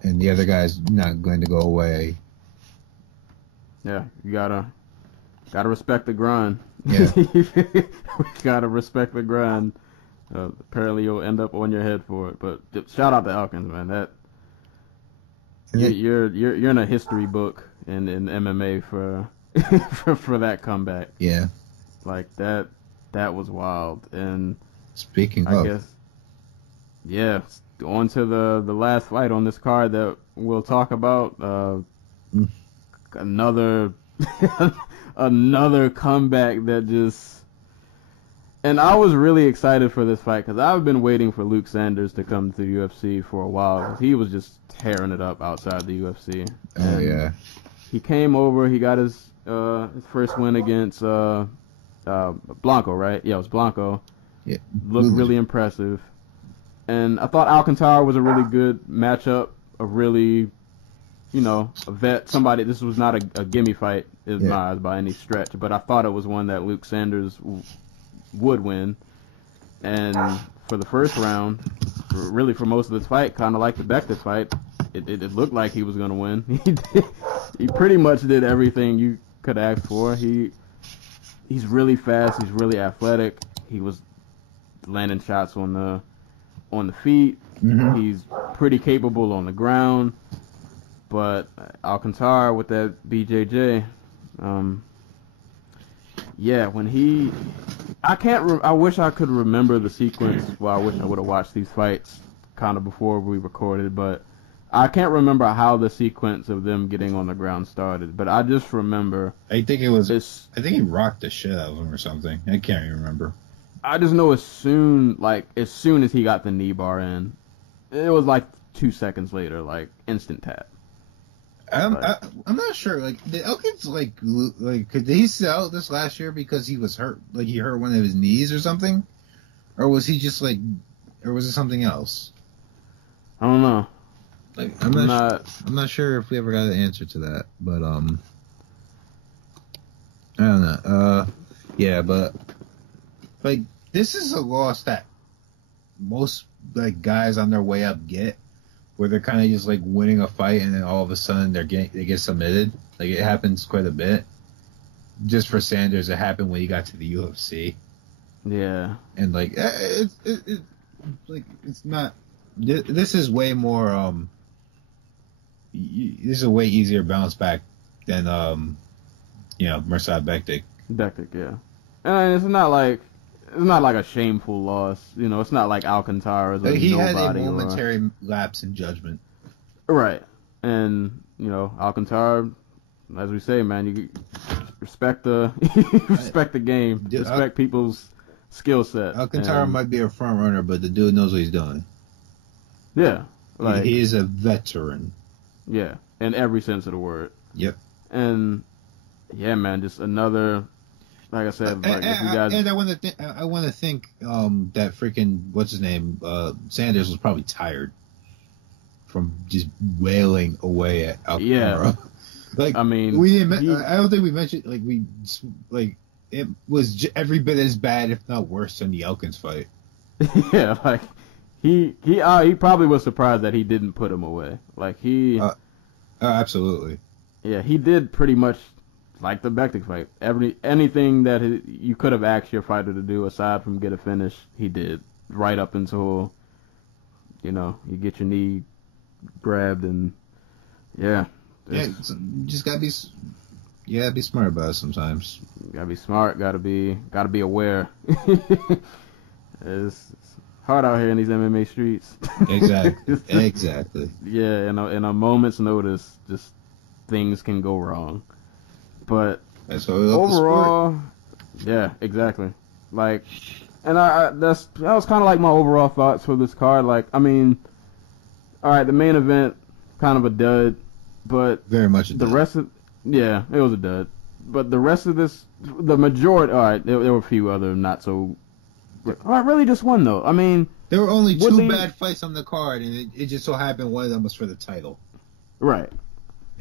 and the other guy's not going to go away. Yeah, you gotta respect the grind. Yeah, we gotta respect the grind. Apparently, you'll end up on your head for it. But shout out to Elkins, man. That. You're in a history book in MMA for for that comeback. Yeah, like that was wild. And speaking I guess, yeah, on to the last fight on this card that we'll talk about. Another comeback that just And I was really excited for this fight because I've been waiting for Luke Sanders to come to the UFC for a while. 'Cause he was just tearing it up outside the UFC. Oh yeah. He came over. He got his first win against Blanco, right? Yeah, it was Blanco. Yeah. Looked really impressive. And I thought Alcantara was a really good matchup. A really, a vet. Somebody. This was not a gimme fight in my eyes by any stretch, but I thought it was one that Luke Sanders would win. And for the first round, really for most of this fight, kind of like the Bector fight, it looked like he was going to win. He pretty much did everything you could ask for. He's really fast. He's really athletic. He was landing shots on the feet. Mm-hmm. He's pretty capable on the ground. But Alcantara with that BJJ, when I wish I could remember the sequence. Well, I wish I would have watched these fights kind of before we recorded, but I can't remember how the sequence of them getting on the ground started. But I just remember. I think he rocked the shit out of him or something. I can't even remember. I just know as soon as he got the knee bar in, it was like 2 seconds later, like instant tap. I'm not sure. Like, did Elkins did he sell this last year because he was hurt? Like he hurt one of his knees or something, or was he just or was it something else? I don't know. Like I'm not sure if we ever got an answer to that, but I don't know. But like this is a loss that most guys on their way up get, where they're kind of just winning a fight and then all of a sudden they get submitted. Like it happens quite a bit. Just for Sanders, it happened when he got to the UFC. Yeah. And it's not. This is way more. This is a way easier bounce back than Mirsad Bektic. Bektic, yeah. And it's not like a shameful loss. It's not like Alcantara is he nobody. had a momentary lapse in judgment. Right. And Alcantara, as we say, man, you respect the respect the game, respect people's skill set. Alcantara might be a front runner, but the dude knows what he's doing. Yeah, he is a veteran. Yeah, in every sense of the word. Yep. And yeah, man, just another. Like I said, if you guys... and I want to think that freaking what's his name Sanders was probably tired from just wailing away at Alcantara. Yeah. We didn't. I don't think we mentioned it was every bit as bad, if not worse, than the Elkins fight. Yeah, he probably was surprised that he didn't put him away. Absolutely. Yeah, he did pretty much. Like the Bektic fight, anything that you could have asked your fighter to do aside from get a finish, he did. Right up until, you get your knee grabbed and, yeah. You just gotta be smart about it sometimes. Gotta be smart. Gotta be aware. It's hard out here in these MMA streets. Exactly. Yeah, in a moment's notice, just things can go wrong. But that's why we love overall, yeah, exactly. And that was kind of like my overall thoughts for this card. All right, the main event, kind of a dud, but very much a dud. The rest of, it was a dud. But the rest of this, the majority, all right, there were a few other not so. All right, really just one though. There were only two bad fights on the card, and it just so happened one of them was for the title. Right.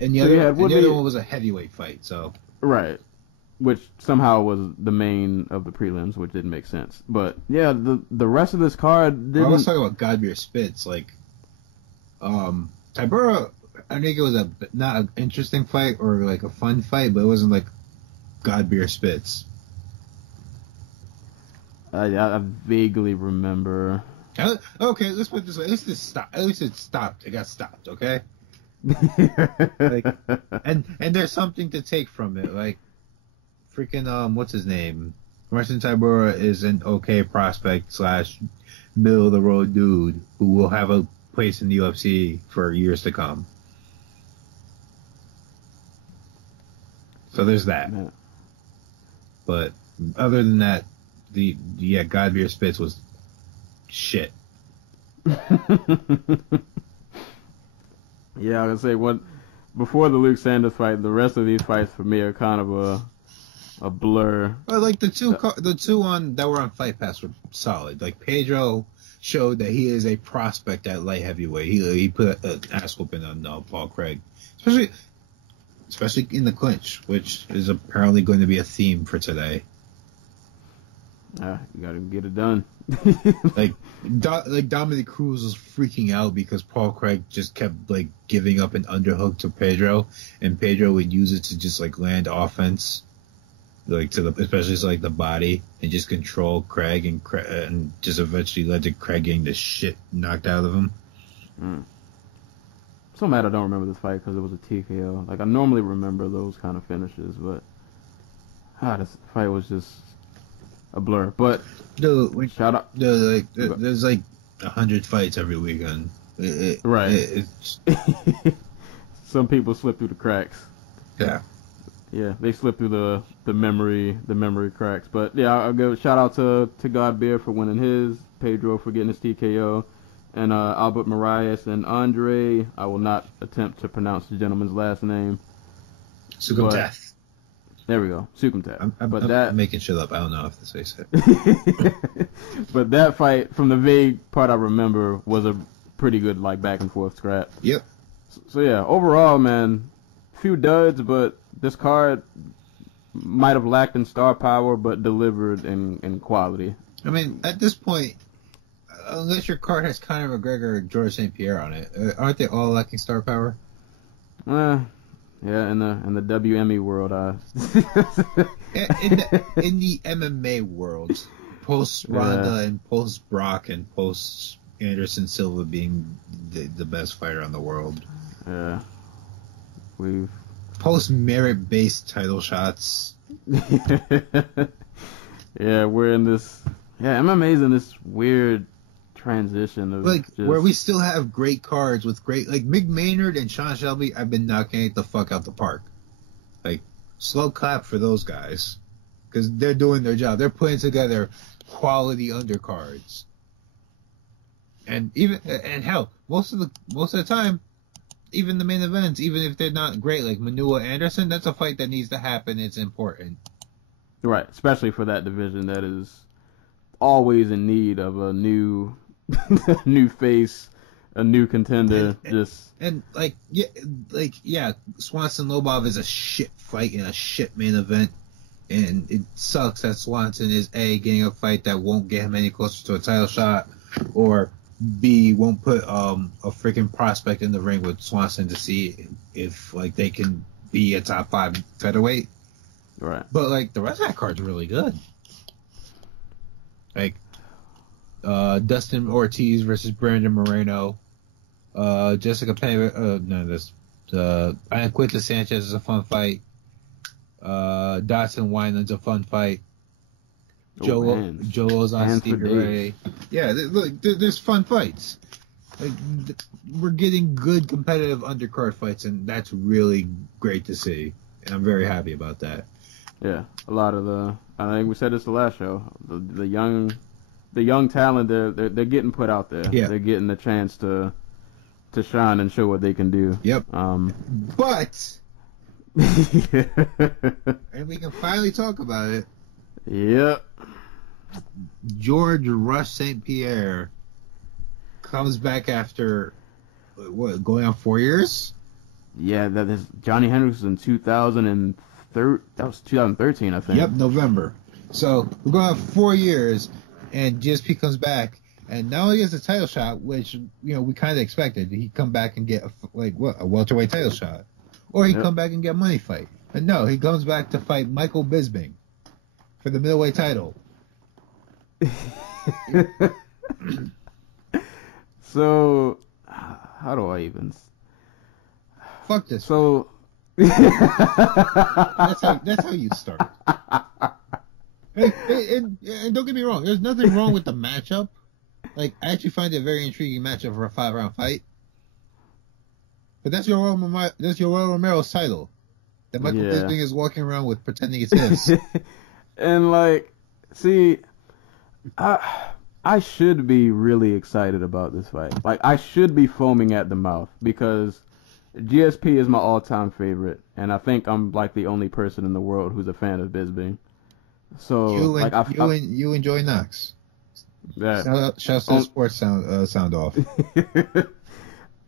And the other one was a heavyweight fight, so. Right. Which somehow was the main of the prelims, which didn't make sense. But, yeah, the rest of this card didn't... I was talking about Godbeer Spitz. Tybura, I think it was not an interesting fight or, a fun fight, but it wasn't like Godbeer Spitz. I vaguely remember... Okay, let's put it this way. At least it stopped. At least it stopped. It got stopped, okay? and there's something to take from it, freaking what's his name? Marcin Tybura is an okay prospect / middle of the road dude who will have a place in the UFC for years to come. So there's that. But other than that, Godbeer Spitz was shit. Yeah, I was gonna say before the Luke Sanders fight, the rest of these fights for me are kind of a blur. But like the two that were on Fight Pass were solid. Like Pedro showed that he is a prospect at light heavyweight. He put an ass whooping on Paul Craig, especially in the clinch, which is apparently going to be a theme for today. You gotta get it done. like Dominic Cruz was freaking out because Paul Craig just kept like giving up an underhook to Pedro, and Pedro would use it to just like land offense, like especially to, like the body, and just control Craig and just eventually led to Craig getting the shit knocked out of him. So mad I don't remember this fight because it was a TKO. Like I normally remember those kind of finishes, but this fight was just a blur. But shout out. There's like 100 fights every weekend. Right. Some people slip through the cracks. Yeah. Yeah, they slip through the memory cracks. But yeah, I'll give a shout out to Godbeer for winning his, Pedro for getting his TKO, and Albert Marias and Andre. I will not attempt to pronounce the gentleman's last name. Sukumtath. There we go, Sukumtath. I'm making shit up. I don't know if this is it. But that fight, from the vague part I remember, was a pretty good like back and forth scrap. Yep. So yeah, overall, man, few duds, but this card might have lacked in star power, but delivered in quality. I mean, at this point, unless your card has Conor McGregor or George St. Pierre on it, aren't they all lacking star power? Yeah, in the WME world, in the MMA world, post Ronda and post Brock and post Anderson Silva being the best fighter in the world. Yeah, we've post merit based title shots. Yeah, we're in this. Yeah, MMA's in this weird transition of where we still have great cards with great Mick Maynard and Sean Shelby. I've been knocking it the fuck out the park. Like, slow clap for those guys because they're doing their job. They're putting together quality undercards, and hell, most of the time, even the main events, even if they're not great, like Manua Anderson, that's a fight that needs to happen. It's important, right? Especially for that division that is always in need of a new face, a new contender. Swanson Lobov is a shit fight in a shit main event, and it sucks that Swanson is A, getting a fight that won't get him any closer to a title shot, or B, won't put a freaking prospect in the ring with Swanson to see if they can be a top 5 featherweight. Right. But the rest of that card's really good. Dustin Ortiz versus Brandon Moreno. Jessica Pena. Quinta Sanchez is a fun fight. Dotson Wineland's a fun fight. Joel's on Stevie Ray. Yeah, there's fun fights. We're getting good competitive undercard fights, and that's really great to see. And I'm very happy about that. Yeah, a lot of I think we said this the last show. The young talent, they're getting put out there. Yeah. They're getting the chance to shine and show what they can do. Yep. But and we can finally talk about it. Yep. George Rush St. Pierre comes back after going on 4 years? Yeah, that is Johnny Hendricks in 2013. That was 2013, I think. Yep, November. So we're going on 4 years, and GSP comes back, and not only gets a title shot, which we kind of expected, he'd come back and get a welterweight title shot, or he'd come back and get a money fight. But no, he comes back to fight Michael Bisping for the middleweight title. So, how do I even? Fuck this. So, that's how you start. And don't get me wrong, there's nothing wrong with the matchup. I actually find it a very intriguing matchup for a 5-round fight. But that's Yoel Romero's title that Michael Bisping is walking around with, pretending it's his. And see, I should be really excited about this fight. Like, I should be foaming at the mouth because GSP is my all-time favorite, and I think I'm like the only person in the world who's a fan of Bisping. So you enjoy Knox. Yeah. Shout out to the sports sound off.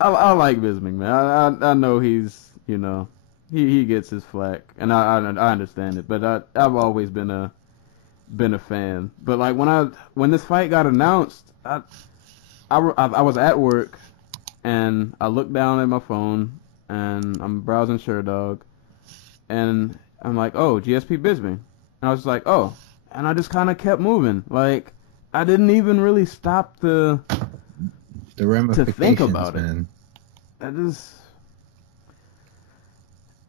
I like Bisping, man. I know he's, he gets his flack, and I understand it, but I've always been a fan. But like when this fight got announced, I was at work, and I looked down at my phone, and I'm browsing SureDog, and I'm like, oh, GSP Bisping, and I was like, oh, and I just kind of kept moving. Like, I didn't even really stop the ramifications, to think about man. It.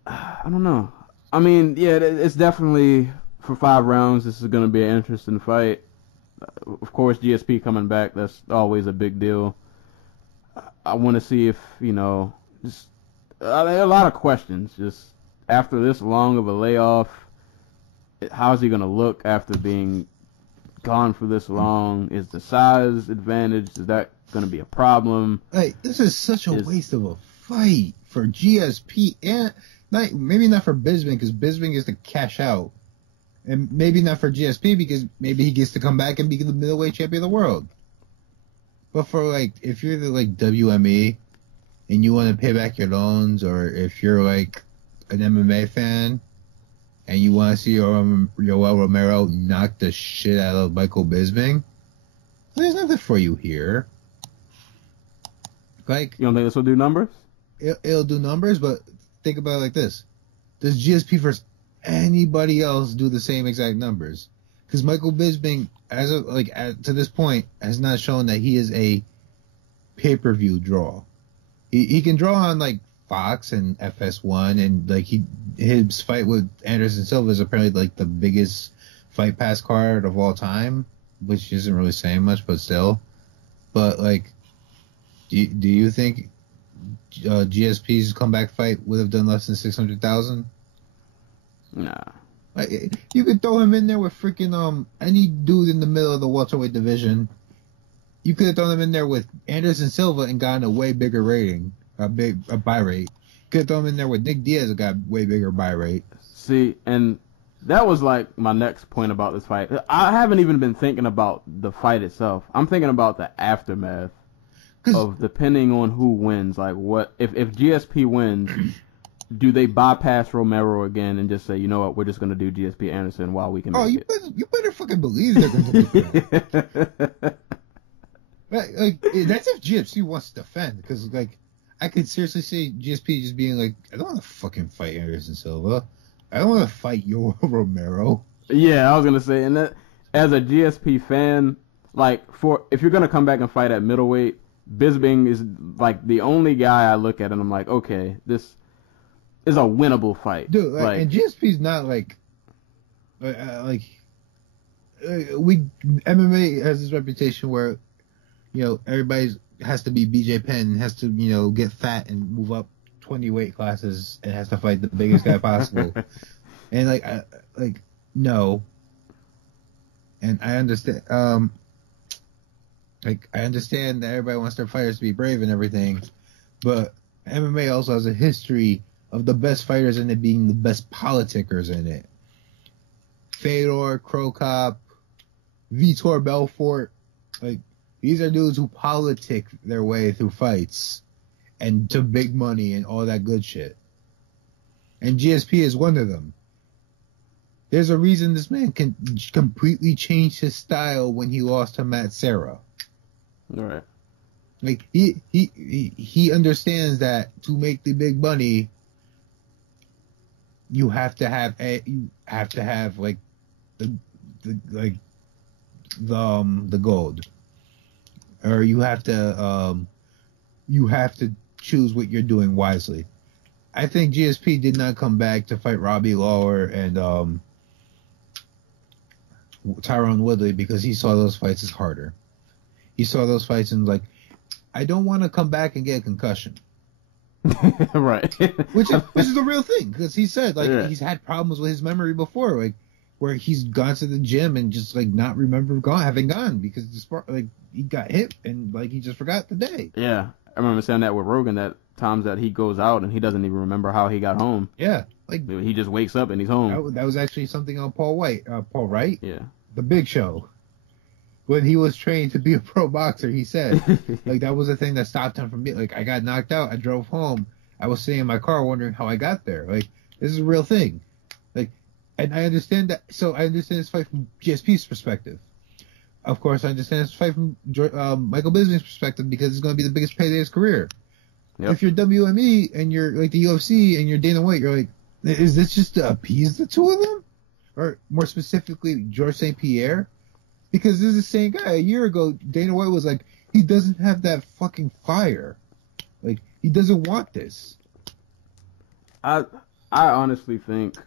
I don't know. I mean, yeah, it's definitely, for 5 rounds, this is going to be an interesting fight. Of course, GSP coming back, that's always a big deal. I want to see if, just a lot of questions. Just after this long of a layoff, how's he going to look after being gone for this long? Is the size advantage, is that going to be a problem? Like, this is such a waste of a fight for GSP, and maybe not for Bisping, because Bisping is to cash out, and maybe not for GSP because maybe he gets to come back and be the middleweight champion of the world. But for, like, if you're the, like, WME and you want to pay back your loans, or if you're like an MMA fan and you want to see Yoel Romero knock the shit out of Michael Bisping, there's nothing for you here. Like, you don't think this will do numbers? It'll do numbers, but think about it like this: does GSP versus anybody else do the same exact numbers? Because Michael Bisping, to this point, has not shown that he is a pay-per-view draw. He can draw on like Fox and FS1, and like his fight with Anderson Silva is apparently like the biggest Fight Pass card of all time, which isn't really saying much, but still. But like, do you think GSP's comeback fight would have done less than 600,000? Nah. Like, you could throw him in there with freaking any dude in the middle of the welterweight division. You could have thrown him in there with Anderson Silva and gotten a way bigger rating, a buy rate. Could have thrown him in there with Nick Diaz and got way bigger buy rate. See, and that was like my next point about this fight. I haven't even been thinking about the fight itself. I'm thinking about the aftermath of depending on who wins. Like, what if GSP wins? Do they bypass Romero again and just say, you know what, we're just going to do GSP Anderson while we can make it? You better fucking believe they're going to do that. Like, that's if GSP wants to defend, because, like, I could seriously see GSP just being like, I don't want to fucking fight Anderson Silva. I don't want to fight Yoel Romero. Yeah, I was going to say, and that, as a GSP fan, like, if you're going to come back and fight at middleweight, Bisping is, like, the only guy I look at and I'm like, okay, this is a winnable fight. Dude, like, and GSP's not MMA has this reputation where, everybody has to be BJ Penn, has to, get fat and move up 20 weight classes and has to fight the biggest guy possible. And no. And I understand, I understand that everybody wants their fighters to be brave and everything, but MMA also has a history of the best fighters in it being the best politicers in it. Fedor, Krokop, Vitor Belfort, like, these are dudes who politic their way through fights and to big money and all that good shit. And GSP is one of them. There's a reason this man can completely change his style when he lost to Matt Serra. All right. Like, he understands that to make the big money, you have to have like the gold, or you have to choose what you're doing wisely. I think GSP did not come back to fight Robbie Lawler and Tyrone Woodley because he saw those fights as harder. He saw those fights and like, I don't want to come back and get a concussion. Right. which is the real thing, because he said he's had problems with his memory before. Like, where he's gone to the gym and just like not remember having gone because like he got hit and like he just forgot the day. Yeah, I remember saying that with Rogan, that times that he goes out and he doesn't even remember how he got home. Yeah, like he just wakes up and he's home. That was actually something on Paul Wright. Yeah, the Big Show. When he was trained to be a pro boxer, he said, like, that was the thing that stopped him from being, like, I got knocked out, I drove home, I was sitting in my car wondering how I got there. Like, this is a real thing. Like, and I understand that, so I understand this fight from GSP's perspective. Of course, I understand this fight from Michael Bisping's perspective because it's going to be the biggest payday of his career. Yep. If you're WME and you're, like, the UFC and you're Dana White, you're like, is this just to appease the two of them? Or, more specifically, Georges St. Pierre? Because this is the same guy. A year ago, Dana White was like, he doesn't have that fucking fire. Like, he doesn't want this. I honestly think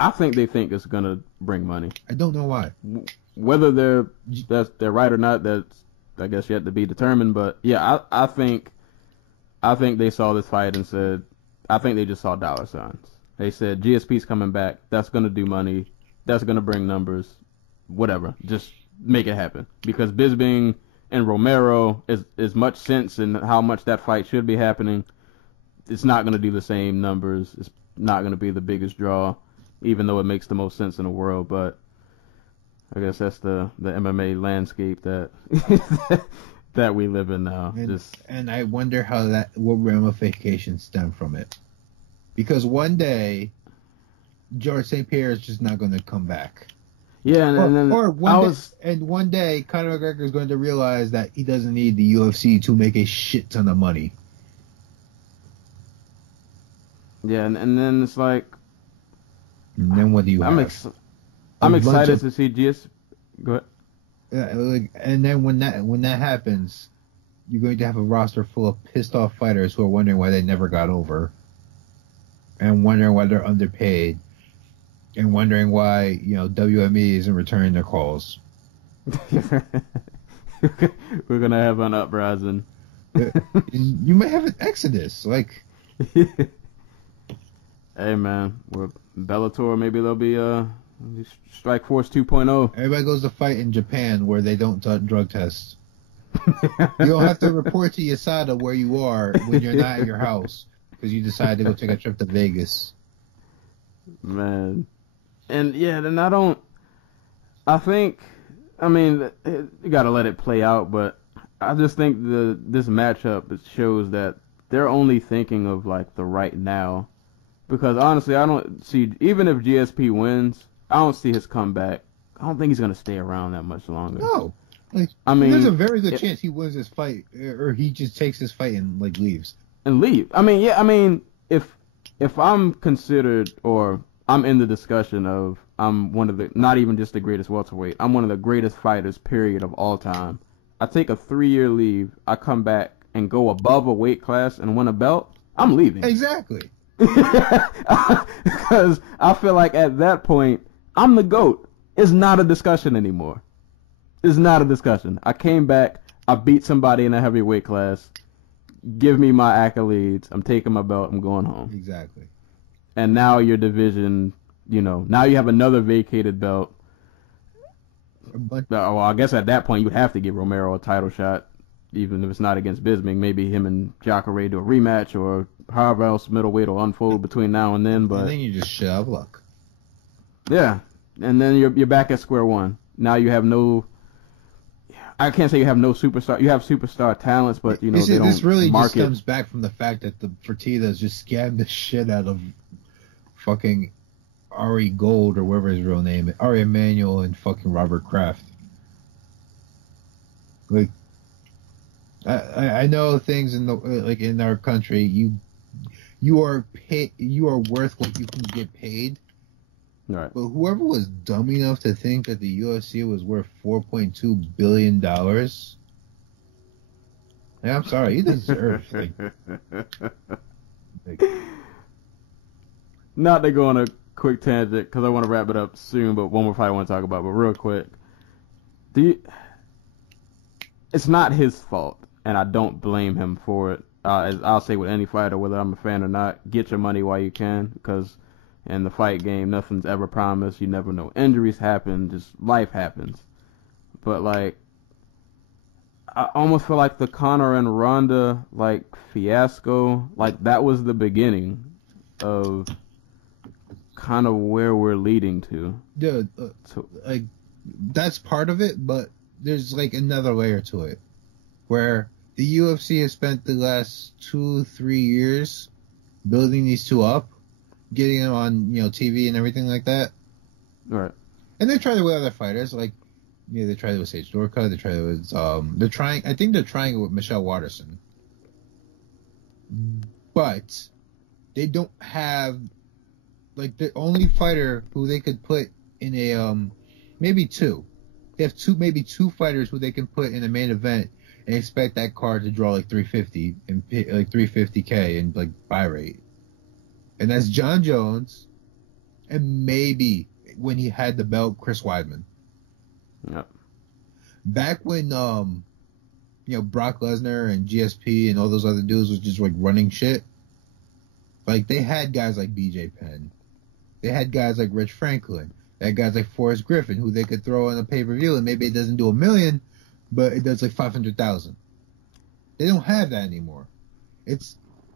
they think it's gonna bring money. I don't know why. Whether they're right or not, that's I guess yet to be determined. But yeah, I think they saw this fight and said, I think they just saw dollar signs. They said GSP's coming back. That's gonna do money. That's gonna bring numbers. Whatever, just make it happen. Because Bisping and Romero is much sense in how much that fight should be happening. It's not going to do the same numbers. It's not going to be the biggest draw, even though it makes the most sense in the world. But I guess that's the MMA landscape that that we live in now. And I wonder what ramifications stem from it. Because one day, Georges St. Pierre is just not going to come back. Yeah, one day, Conor McGregor is going to realize that he doesn't need the UFC to make a shit ton of money. Yeah, and then it's like... And then what do you have? I'm excited to see GS... Go Yeah, ahead. and then when that happens, you're going to have a roster full of pissed off fighters who are wondering why they never got over. And wondering why they're underpaid. And wondering why, WME isn't returning their calls. We're going to have an uprising. You may have an exodus. Like, hey, man. With Bellator, maybe there'll be Strike Force 2.0. Everybody goes to fight in Japan where they don't drug test. You don't have to report to USADA where you are when you're not at your house because you decide to go take a trip to Vegas. Man. And yeah, then I mean, you gotta let it play out, but I just think this matchup, it shows that they're only thinking of like the right now. Because honestly, I don't see, even if GSP wins, I don't see his comeback. I don't think he's gonna stay around that much longer. No. Like, there's a very good chance he wins this fight, or he just takes this fight and like leaves. And leave. I mean, if I'm considered, or I'm in the discussion of I'm one of the, not even just the greatest welterweight, I'm one of the greatest fighters, period, of all time. I take a 3-year leave, I come back and go above a weight class and win a belt, I'm leaving. Exactly. Because I feel like at that point, I'm the GOAT. It's not a discussion anymore. It's not a discussion. I came back, I beat somebody in a heavyweight class, give me my accolades, I'm taking my belt, I'm going home. Exactly. And now your division, now you have another vacated belt. Well, I guess at that point you would have to give Romero a title shot, even if it's not against Bisping. Maybe him and Jacare do a rematch, or however else middleweight will unfold between now and then. But and then you just shit out of luck. Yeah, and then you're back at square one. Now you have no. I can't say you have no superstar. You have superstar talents, but they don't this really market. Just stems back from the fact that the Fertitas just scammed the shit out of fucking Ari Gold, or whatever his real name is, Ari Emanuel, and fucking Robert Kraft. Like, I know things in in our country, you are worth what you can get paid. Right. But whoever was dumb enough to think that the UFC was worth $4.2 billion, I'm sorry, you deserve Not to go on a quick tangent, because I want to wrap it up soon, but one more fight I want to talk about, but real quick. It's not his fault, and I don't blame him for it. As I'll say with any fighter, whether I'm a fan or not, get your money while you can, because in the fight game, nothing's ever promised. You never know. Injuries happen. Just life happens. But, like, I almost feel like the Conor and Ronda, like, fiasco, like, that was the beginning of kind of where we're leading to. Dude, like, that's part of it, but there's, like, another layer to it. Where the UFC has spent the last 2-3 years building these two up, getting them on, TV and everything like that. Right. And they tried it with other fighters, like, they tried it with Sage Norca, they tried it with, I think they're trying it with Michelle Watterson. But they don't have, like, the only fighter who they could put in a, maybe two. They have maybe two fighters who they can put in a main event and expect that card to draw like 350 and like 350K and like buy rate. And that's John Jones and maybe when he had the belt, Chris Weidman. Yep. Back when Brock Lesnar and GSP and all those other dudes was just like running shit. Like they had guys like BJ Penn. They had guys like Rich Franklin. They had guys like Forrest Griffin who they could throw on a pay-per-view and maybe it doesn't do $1 million, but it does like 500,000. They don't have that anymore.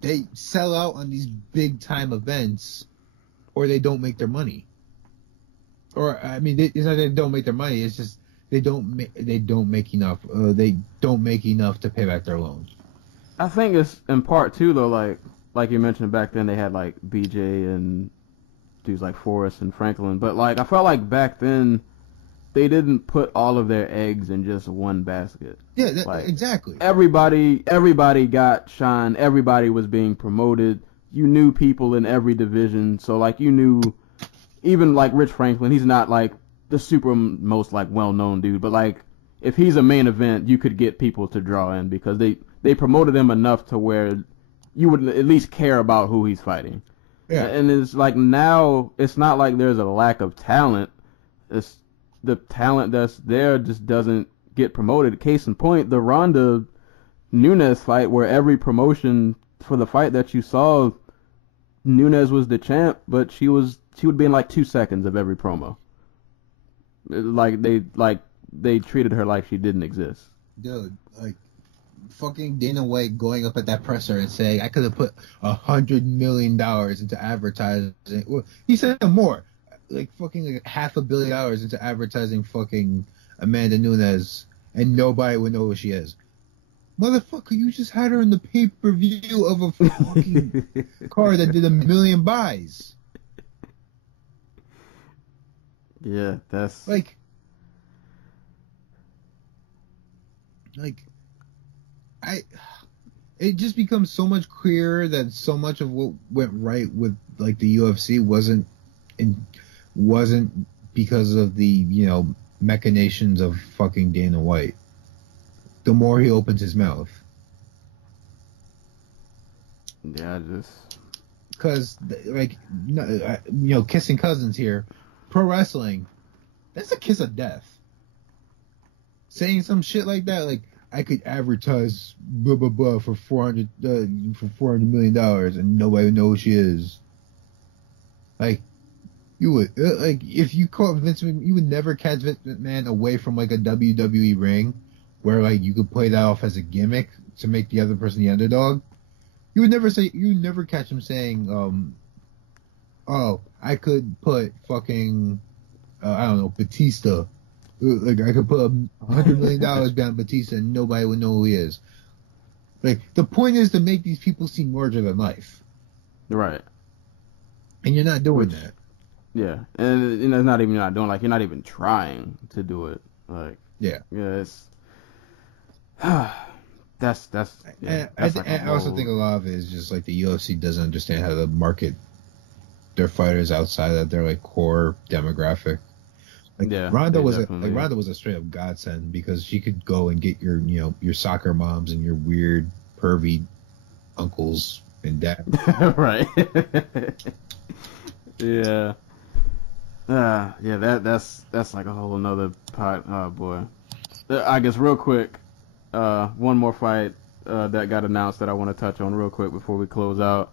They sell out on these big time events, or they don't make their money. Or I mean, it's not that they don't make their money. It's just they don't make enough. They don't make enough to pay back their loans. I think it's in part too, though. Like you mentioned back then, they had like BJ and dudes like Forrest and Franklin. But like I felt like back then, they didn't put all of their eggs in just one basket. Yeah, like, exactly. Everybody got shine. Everybody was being promoted. You knew people in every division. So, like, you knew, even, like, Rich Franklin, he's not, like, the super most, like, well-known dude. But, like, if he's a main event, you could get people to draw in because they promoted him enough to where you would at least care about who he's fighting. Yeah. And it's, like, now, it's not like there's a lack of talent. It's the talent that's there just doesn't get promoted. Case in point, the Ronda Nunes fight, where every promotion for the fight that you saw, Nunes was the champ, but she would be in like 2 seconds of every promo. They treated her like she didn't exist. Dude, like fucking Dana White going up at that presser and saying I could have put $100 million into advertising. Well, he said more. Like fucking like $500 million into advertising fucking Amanda Nunes and nobody would know who she is. Motherfucker, you just had her in the pay-per-view of a fucking card that did 1 million buys. Yeah, that's like it just becomes so much clearer that so much of what went right with like the UFC wasn't because of the, machinations of fucking Dana White. The more he opens his mouth. Yeah, because, like, kissing cousins here, pro wrestling, that's a kiss of death. Saying some shit like that, like, I could advertise blah blah blah for $400 million and nobody would know who she is. Like, you would if you caught Vince McMahon, you would never catch Vince McMahon away from like a WWE ring where like you could play that off as a gimmick to make the other person the underdog. You would never catch him saying, "Oh, I could put fucking, I don't know, Batista. Like I could put $100 million behind Batista and nobody would know who he is." Like the point is to make these people seem larger than life, right? And you're not doing that. Yeah, and it's not even you're not doing, like, you're not even trying to do it. Like, yeah, it's that's yeah, I also think a lot of it is just like the UFC doesn't understand how to market their fighters outside of their like core demographic. Like yeah, Ronda was a straight up godsend because she could go and get your soccer moms and your weird pervy uncles and dads. Right. Yeah. That's like a whole another pot. Oh boy. I guess real quick, one more fight that got announced that I want to touch on real quick before we close out.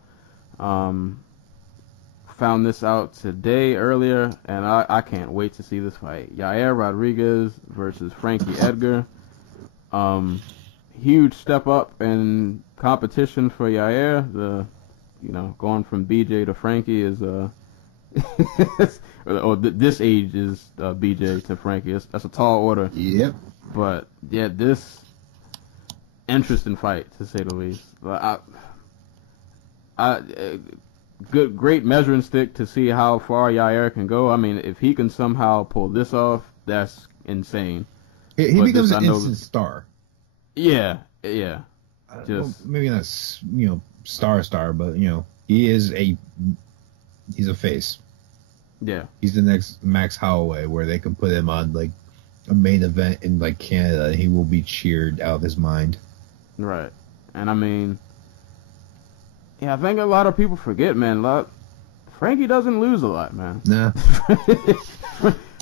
found this out today earlier, and I can't wait to see this fight. Yair Rodriguez versus Frankie Edgar. Huge step up in competition for Yair. Going from BJ to Frankie is this age is BJ to Frankie. That's a tall order. Yep. But yeah, this interesting fight to say the least. Great measuring stick to see how far Yair can go. I mean, if he can somehow pull this off, that's insane. He becomes an instant star. Yeah. Well, maybe not, star, but he's a face. Yeah. He's the next Max Holloway, where they can put him on like a main event in like Canada, and he will be cheered out of his mind. Right. And I mean, I think a lot of people forget, man. Frankie doesn't lose a lot, man. Nah.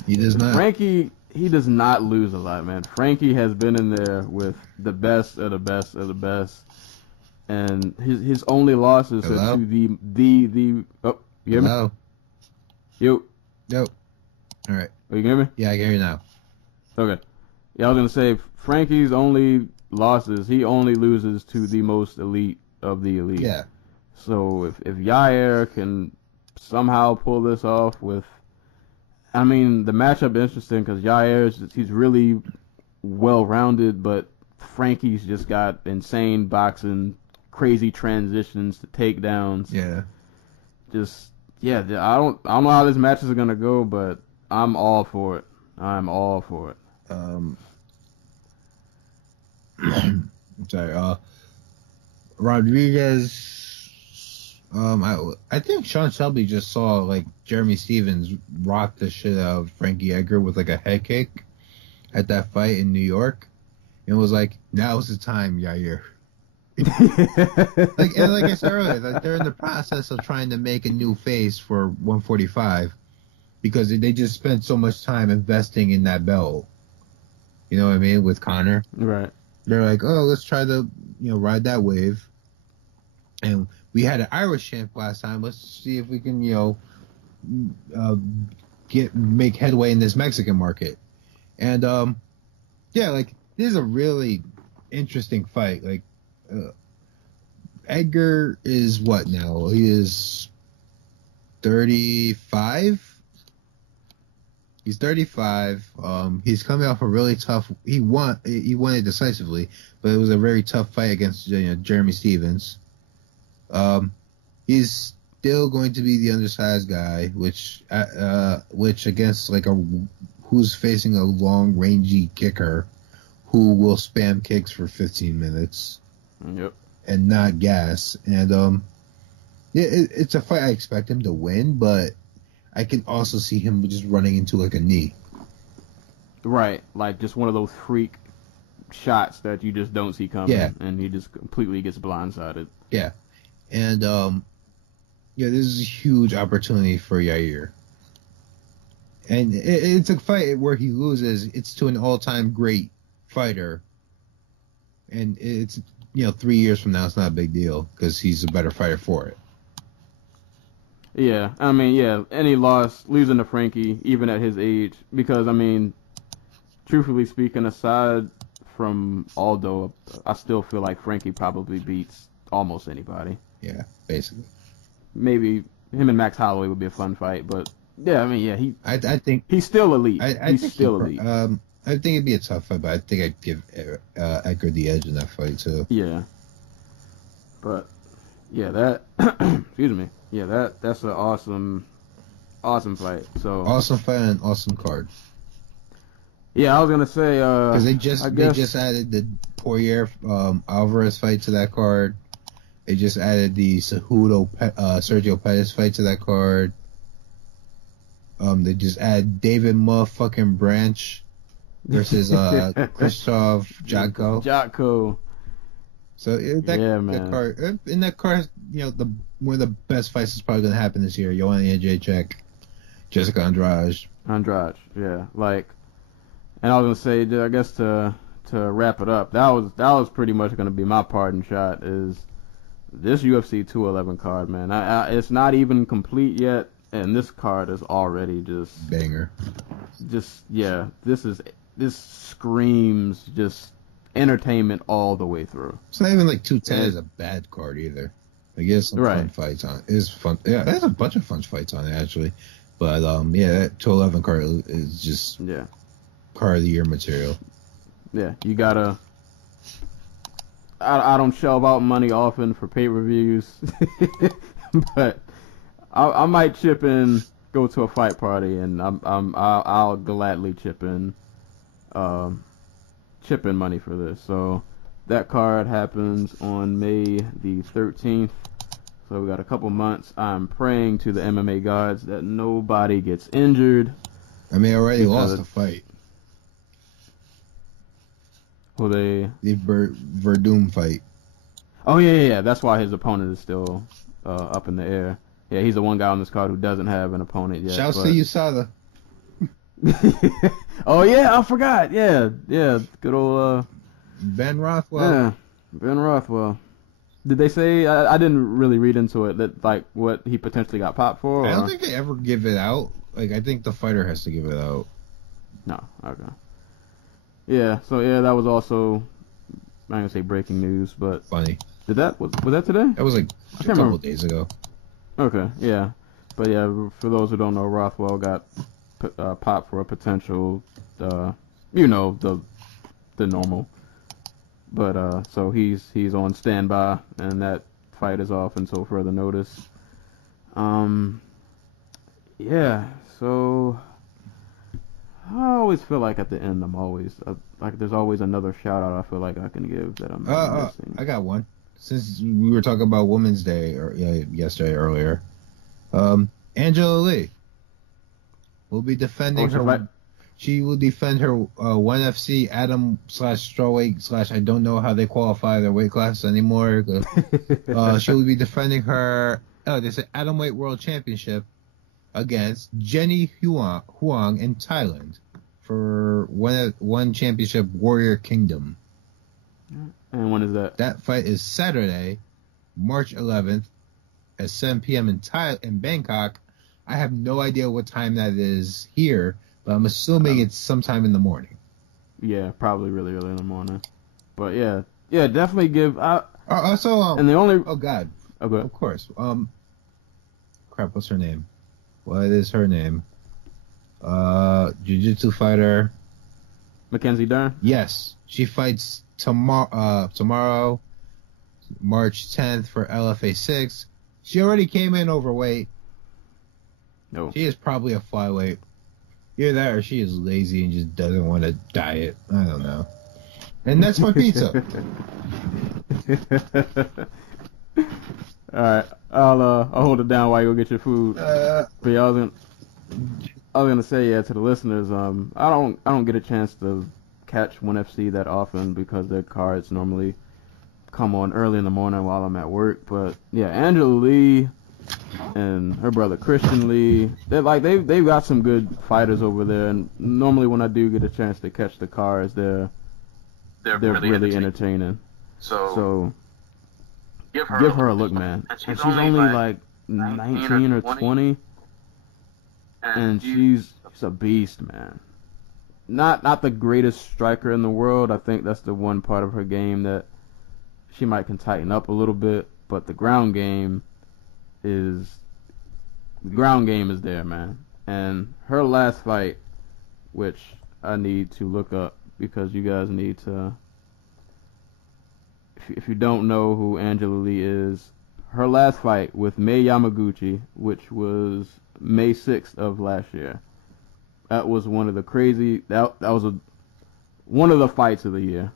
He does not. Frankie, he does not lose a lot, man. Frankie has been in there with the best of the best of the best, and his only losses are to the. Oh, you hear me? Hello. Yo. All right. Oh, you can hear me? Yeah, I can hear you now. Okay. Yeah, I was gonna say Frankie's only losses. He only loses to the most elite of the elite. Yeah. So if Yair can somehow pull this off with, I mean, the matchup is interesting because he's really well-rounded, but Frankie's just got insane boxing, crazy transitions to takedowns. Yeah. I don't know how this match is gonna go, but I'm all for it. I'm all for it. I'm sorry. Rodriguez. I think Sean Shelby just saw like Jeremy Stevens rock the shit out of Frankie Edgar with like a head kick at that fight in New York, and was like, "Now's the time, Yair." like I said earlier, like they're in the process of trying to make a new face for 145 because they just spent so much time investing in that belt. You know what I mean? With Conor, right? They're like, "Oh, let's try to ride that wave." And we had an Irish champ last time. Let's see if we can, make headway in this Mexican market. And like this is a really interesting fight. Like Edgar is what now? He is 35. He's 35. He's coming off a really tough. He won it decisively, but it was a very tough fight against Jeremy Stevens. He's still going to be the undersized guy, which against like who's facing a long rangy kicker who will spam kicks for 15 minutes. Yep. And not gas. And it's a fight I expect him to win, but I can also see him just running into like a knee. Right, like just one of those freak shots that you just don't see coming, yeah. And he just completely gets blindsided. Yeah. And, this is a huge opportunity for Yair. And it's a fight where he loses. It's to an all-time great fighter. And it's, 3 years from now, it's not a big deal because he's a better fighter for it. Yeah. I mean, yeah, any loss, losing to Frankie, even at his age, because, I mean, truthfully speaking, aside from Aldo, I still feel like Frankie probably beats almost anybody. Yeah, basically. Maybe him and Max Holloway would be a fun fight, but yeah, I mean, yeah, I think he's still elite. He's still elite. I think it'd be a tough fight, but I think I'd give Edgar the edge in that fight too. Yeah, but yeah, that excuse me. Yeah, that's an awesome fight. So awesome fight and awesome card. Yeah, I was gonna say because they just added the Poirier Alvarez fight to that card. They just added the Cejudo Sergio Pettis fight to that card. They just added David motherfucking Branch versus Krzysztof Jotko. So that card, in that card, one of the best fights is probably gonna happen this year. Joanna Jacek, Jessica Andrade, yeah, like, and I was gonna say, I guess to wrap it up, that was pretty much gonna be my parting shot. Is this UFC 211 card, man, it's not even complete yet, and this card is already just banger. This screams just entertainment all the way through. It's not even like 210 is a bad card either. Like, there's some fun fights on it. It's fun. Yeah, there's a bunch of fun fights on it, actually. But, that 211 card is just card of the year material. Yeah, you gotta... I don't shell out money often for pay-per-views, but I might chip in, go to a fight party, and I'll gladly chip in money for this. So that card happens on May the 13th. So we got a couple months. I'm praying to the MMA gods that nobody gets injured. I mean, I already lost a fight. Well, the Verdum fight. Oh yeah. That's why his opponent is still up in the air. Yeah, he's the one guy on this card who doesn't have an opponent yet. Shouts to USADA. Oh yeah, I forgot. Yeah. Good old Ben Rothwell. Yeah, Ben Rothwell. Did they say? I didn't really read into it that like what he potentially got popped for. I don't think they ever give it out. Like, I think the fighter has to give it out. No. Okay. Yeah. So yeah, that was also I'm not gonna say breaking news, but funny. Was that today? That was like a couple of days ago. Okay. Yeah. But yeah, for those who don't know, Rothwell got popped for a potential, the normal. But so he's on standby, and that fight is off until further notice. Yeah. So I always feel like at the end I'm always like there's always another shout out I feel like I can give that I'm missing. I got one. Since we were talking about Women's Day yesterday earlier, Angela Lee will be defending her. She will defend her 1FC Atom / strawweight / I don't know how they qualify their weight class anymore. She will be defending her Atomweight World Championship against Jenny Huang in Thailand for one championship Warrior Kingdom. And when is that? That fight is Saturday, March 11th at 7 p.m. in Bangkok. I have no idea what time that is here, but I'm assuming it's sometime in the morning. Yeah, probably really early in the morning. But yeah, definitely give. And the only. Oh God. Okay. Of course. Crap. What's her name? What is her name? Jiu-jitsu fighter. Mackenzie Dern. Yes, she fights tomorrow, March 10th for LFA 6. She already came in overweight. No. She is probably a flyweight. Either that or she is lazy and just doesn't want to diet. I don't know. And that's my pizza. Alright. I'll hold it down while you go get your food. But yeah, I was gonna say to the listeners, I don't get a chance to catch 1FC that often because their cards normally come on early in the morning while I'm at work. But yeah, Angela Lee and her brother Christian Lee, they've got some good fighters over there, and normally when I do get a chance to catch the cards, they're really entertaining. So give her a look, man. And she's only like 19 or 20, and she's a beast, man. Not the greatest striker in the world. I think that's the one part of her game that she can tighten up a little bit, but the ground game is there, man. And her last fight, which I need to look up because you guys need to, if you don't know who Angela Lee is, her last fight with Mei Yamaguchi, which was May 6th of last year, that was one of the one of the fights of the year.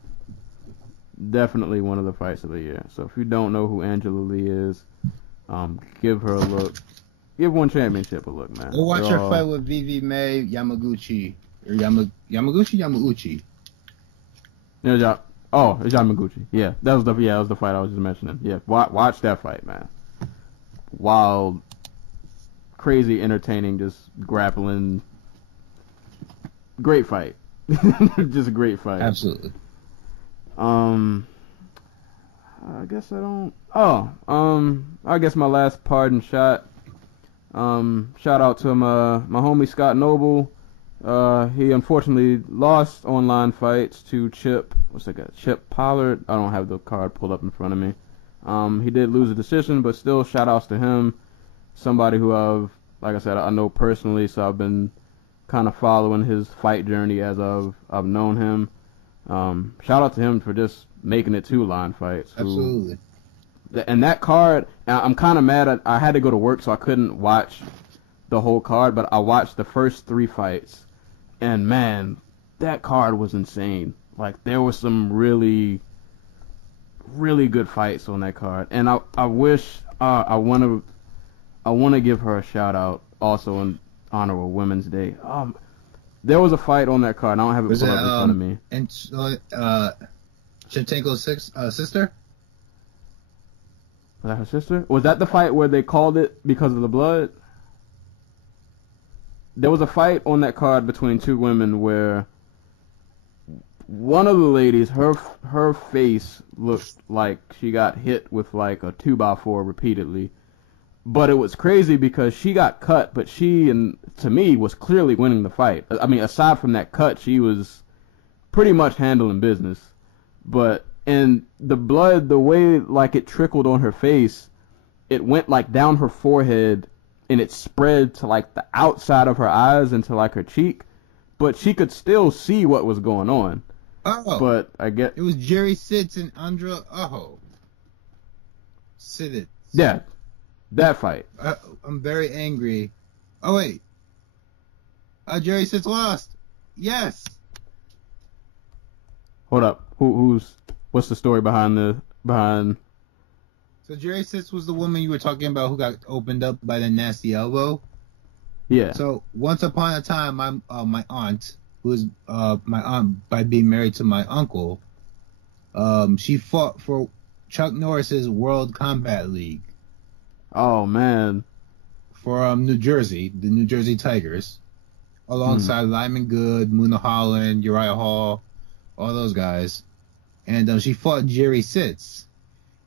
Definitely one of the fights of the year. So if you don't know who Angela Lee is, give her a look. Give one championship a look, man. Go watch her fight with Vivi May Yamaguchi. Or Yamauchi. It's Yamaguchi. Yeah, that was the fight I was just mentioning. Yeah, watch that fight, man. Wild, crazy, entertaining, just grappling. Great fight. Just a great fight. Absolutely. I guess I I guess my last pardon shot. Shout out to my homie Scott Noble. He unfortunately lost online fights to Chip. What's that guy? Chip Pollard. I don't have the card pulled up in front of me. He did lose a decision, but still, shout outs to him. Somebody who like I said, I know personally, so I've been kind of following his fight journey as I've known him. Shout out to him for just making it 2 line fights. Absolutely. And that card, I'm kind of mad. I had to go to work, so I couldn't watch the whole card, but I watched the first 3 fights, and man, that card was insane. Like, there was some really, really good fights on that card, and I wish I want to give her a shout out also in honor of Women's Day. There was a fight on that card. I don't have it pulled up in front of me. And Shevchenko's sister? Was that her sister? Was that the fight where they called it because of the blood? There was a fight on that card between 2 women where one of the ladies, her face looked like she got hit with like a 2x4 repeatedly. But it was crazy because she got cut, but she, and to me, was clearly winning the fight. I mean, aside from that cut, she was pretty much handling business. And the blood, the way like it trickled on her face, it went like down her forehead and it spread to like the outside of her eyes into like her cheek, but she could still see what was going on. Oh, but I get it was Jerry Sitz and Andra Sidit. Yeah, that fight. I'm very angry. Oh wait, Jerry Sitz lost. Yes. Hold up. What's the story behind? So Jerry Sitz was the woman you were talking about who got opened up by the nasty elbow. Yeah. So once upon a time, my aunt, who is my aunt by being married to my uncle, she fought for Chuck Norris's World Combat League. Oh man. For New Jersey, the New Jersey Tigers, alongside Lyman Good, Muna Holland, Uriah Hall, all those guys. And she fought Jerry Sitz,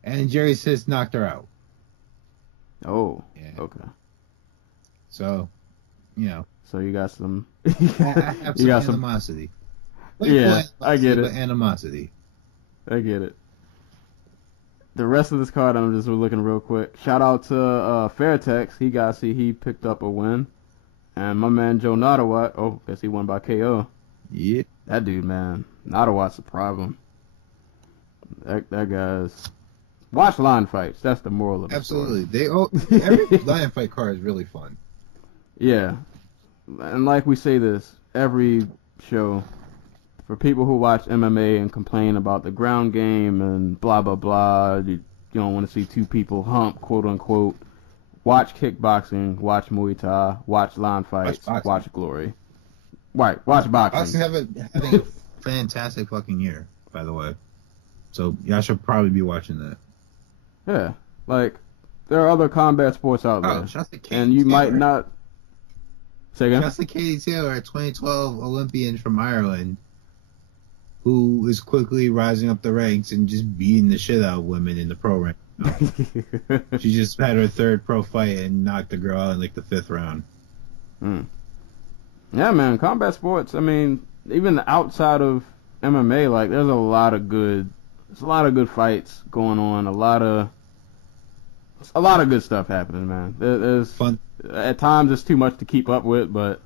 and Jerry Sitz knocked her out. Oh, yeah. Okay. So, So you got some. I have some animosity. Yeah, I get it. Animosity. I get it. The rest of this card, I'm just looking real quick. Shout out to Fairtex. He picked up a win, and my man Joe Nottawat. Oh, guess he won by KO. Yeah. That dude, man, Nottawat's a problem. That guy's. Watch line fights. That's the moral of the story. Absolutely. Every line fight card is really fun. Yeah. And like we say this every show, for people who watch MMA and complain about the ground game and blah, blah, blah, you don't want to see 2 people hump, quote unquote, watch kickboxing, watch Muay Thai, watch line fights, watch Glory. Right, watch boxing. Boxing having a fantastic fucking year, by the way. So y'all should probably be watching that. Yeah, like there are other combat sports out there, and you might not. Say again. Just like Katie Taylor, a 2012 Olympian from Ireland, who is quickly rising up the ranks and just beating the shit out of women in the pro rank. She just had her 3rd pro fight and knocked the girl out in like the 5th round. Yeah, man, combat sports. I mean, even outside of MMA, like there's a lot of good fights going on. A lot of good stuff happening, man. There's fun. At times it's too much to keep up with, but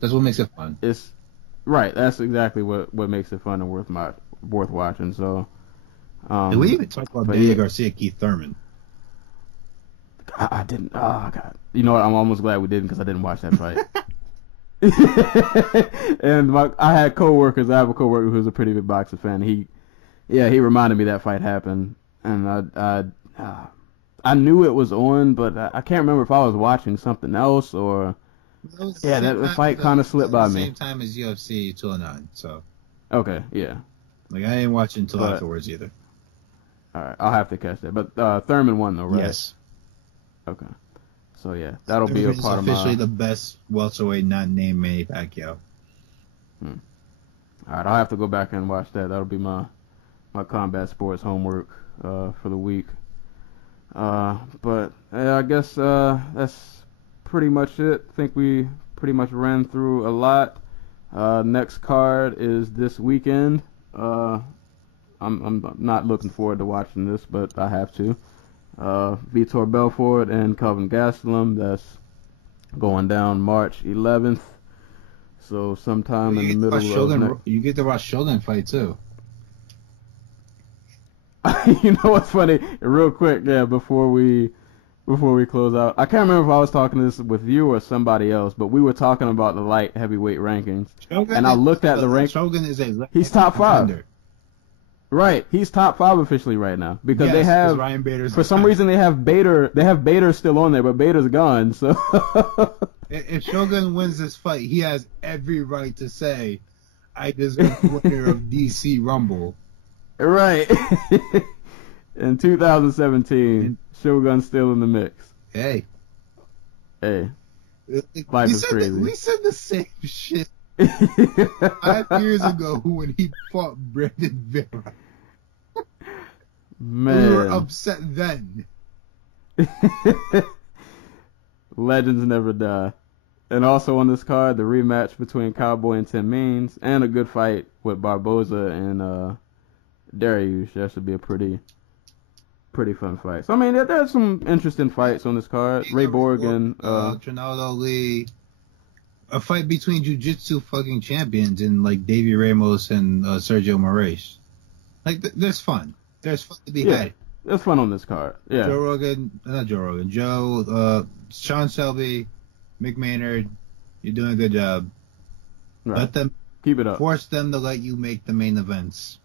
that's what makes it fun. It's right. That's exactly what makes it fun and worth watching. So, did we even talk about Daniel Garcia, Keith Thurman? I didn't. Oh God! You know what? I'm almost glad we didn't because I didn't watch that fight. And I had coworkers. I have a coworker who's a pretty big boxing fan. He reminded me that fight happened, and I knew it was on, but I can't remember if I was watching something else or. That fight kind of slipped by me. Same time as UFC 209, so. Okay, yeah. Like I didn't watch it until afterwards either. All right, I'll have to catch that. But Thurman won though, right? Yes. Okay. So yeah, that'll be a part of my. Officially the best welterweight not named Manny Pacquiao. All right, I'll have to go back and watch that. That'll be my combat sports homework for the week. But I guess that's pretty much it. I think we pretty much ran through a lot. Next card is this weekend. I'm not looking forward to watching this, but I have to. Vitor Belfort and Kelvin Gastelum. That's going down March 11th. So sometime in the middle of you get to watch Shogun fight too. You know what's funny? Real quick, before we close out, I can't remember if I was talking this with you or somebody else, but we were talking about the light heavyweight rankings, and I looked at the rank. Shogun is he's top 5. contender. Right, he's top 5 officially right now because they have Ryan Bader's for some reason they have Bader. They have Bader still on there, but Bader's gone. So if Shogun wins this fight, he has every right to say, "I deserve the winner of DC Rumble." Right. In 2017, Shogun's still in the mix. Hey, life is crazy. We said the same shit 5 years ago when he fought Brandon Vera. Man, We were upset then. Legends never die. And also on this card, the rematch between Cowboy and Tim Means, and a good fight with Barboza and Dariush. That should be a pretty fun fight. So I mean, there's some interesting fights on this card. Ray Borg and Trinaldo Lee. A fight between jiu-jitsu fucking champions in like Davey Ramos and Sergio Moraes. Like there's fun. There's fun to be had. There's fun on this card. Yeah. Sean Shelby, Mick Maynard, you're doing a good job. Right. Let them keep it up. Force them to let you make the main events.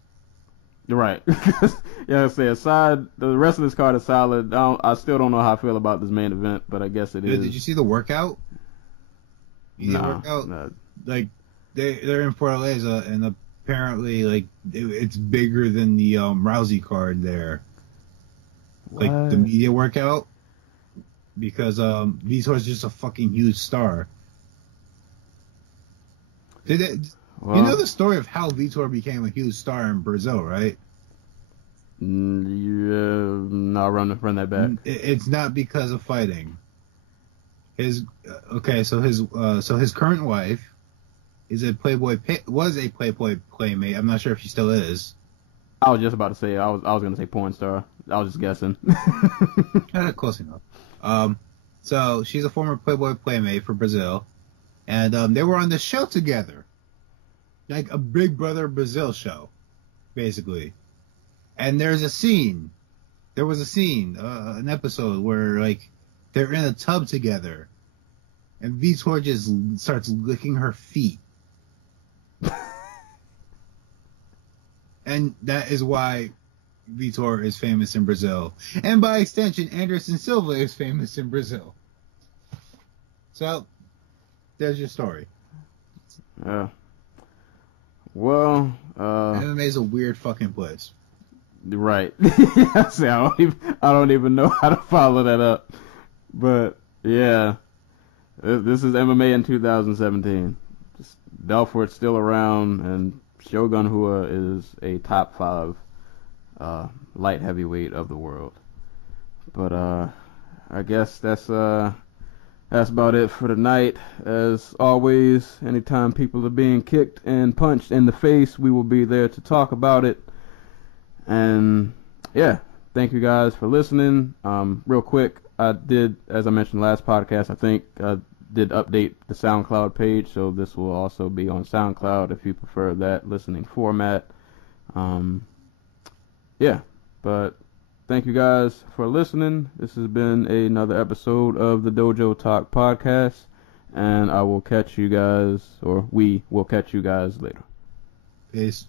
Right. Yeah, I say aside, the rest of this card is solid. I still don't know how I feel about this main event, but I guess it is. Did you see the workout? No. Like they're in Fortaleza, and apparently like it's bigger than the Rousey card there. What? Like the media workout, because Vitor's just a fucking huge star. Well, you know the story of how Vitor became a huge star in Brazil, right? Yeah, no, run that back. It's not because of fighting. His current wife was a Playboy playmate. I'm not sure if she still is. I was just about to say I was gonna say porn star. I was just guessing. Close enough. So she's a former Playboy playmate for Brazil, and they were on the show together, like a Big Brother Brazil show, basically. And there was a scene, an episode where like they're in a tub together, and Vitor just starts licking her feet. And that is why Vitor is famous in Brazil. And by extension, Anderson Silva is famous in Brazil. So, there's your story. Yeah. Well, MMA is a weird fucking place. Right. See, I don't even know how to follow that up. But yeah, this is MMA in 2017. Belfort's still around, and Shogun Rua is a top 5 light heavyweight of the world. But I guess that's about it for tonight. As always, anytime people are being kicked and punched in the face, we will be there to talk about it. And yeah, thank you guys for listening. Real quick, I did, as I mentioned last podcast, I think I did update the SoundCloud page, so this will also be on SoundCloud if you prefer that listening format. Yeah, but thank you guys for listening. This has been another episode of the Dojo Talk podcast, and I will catch you guys, or we will catch you guys later. Peace.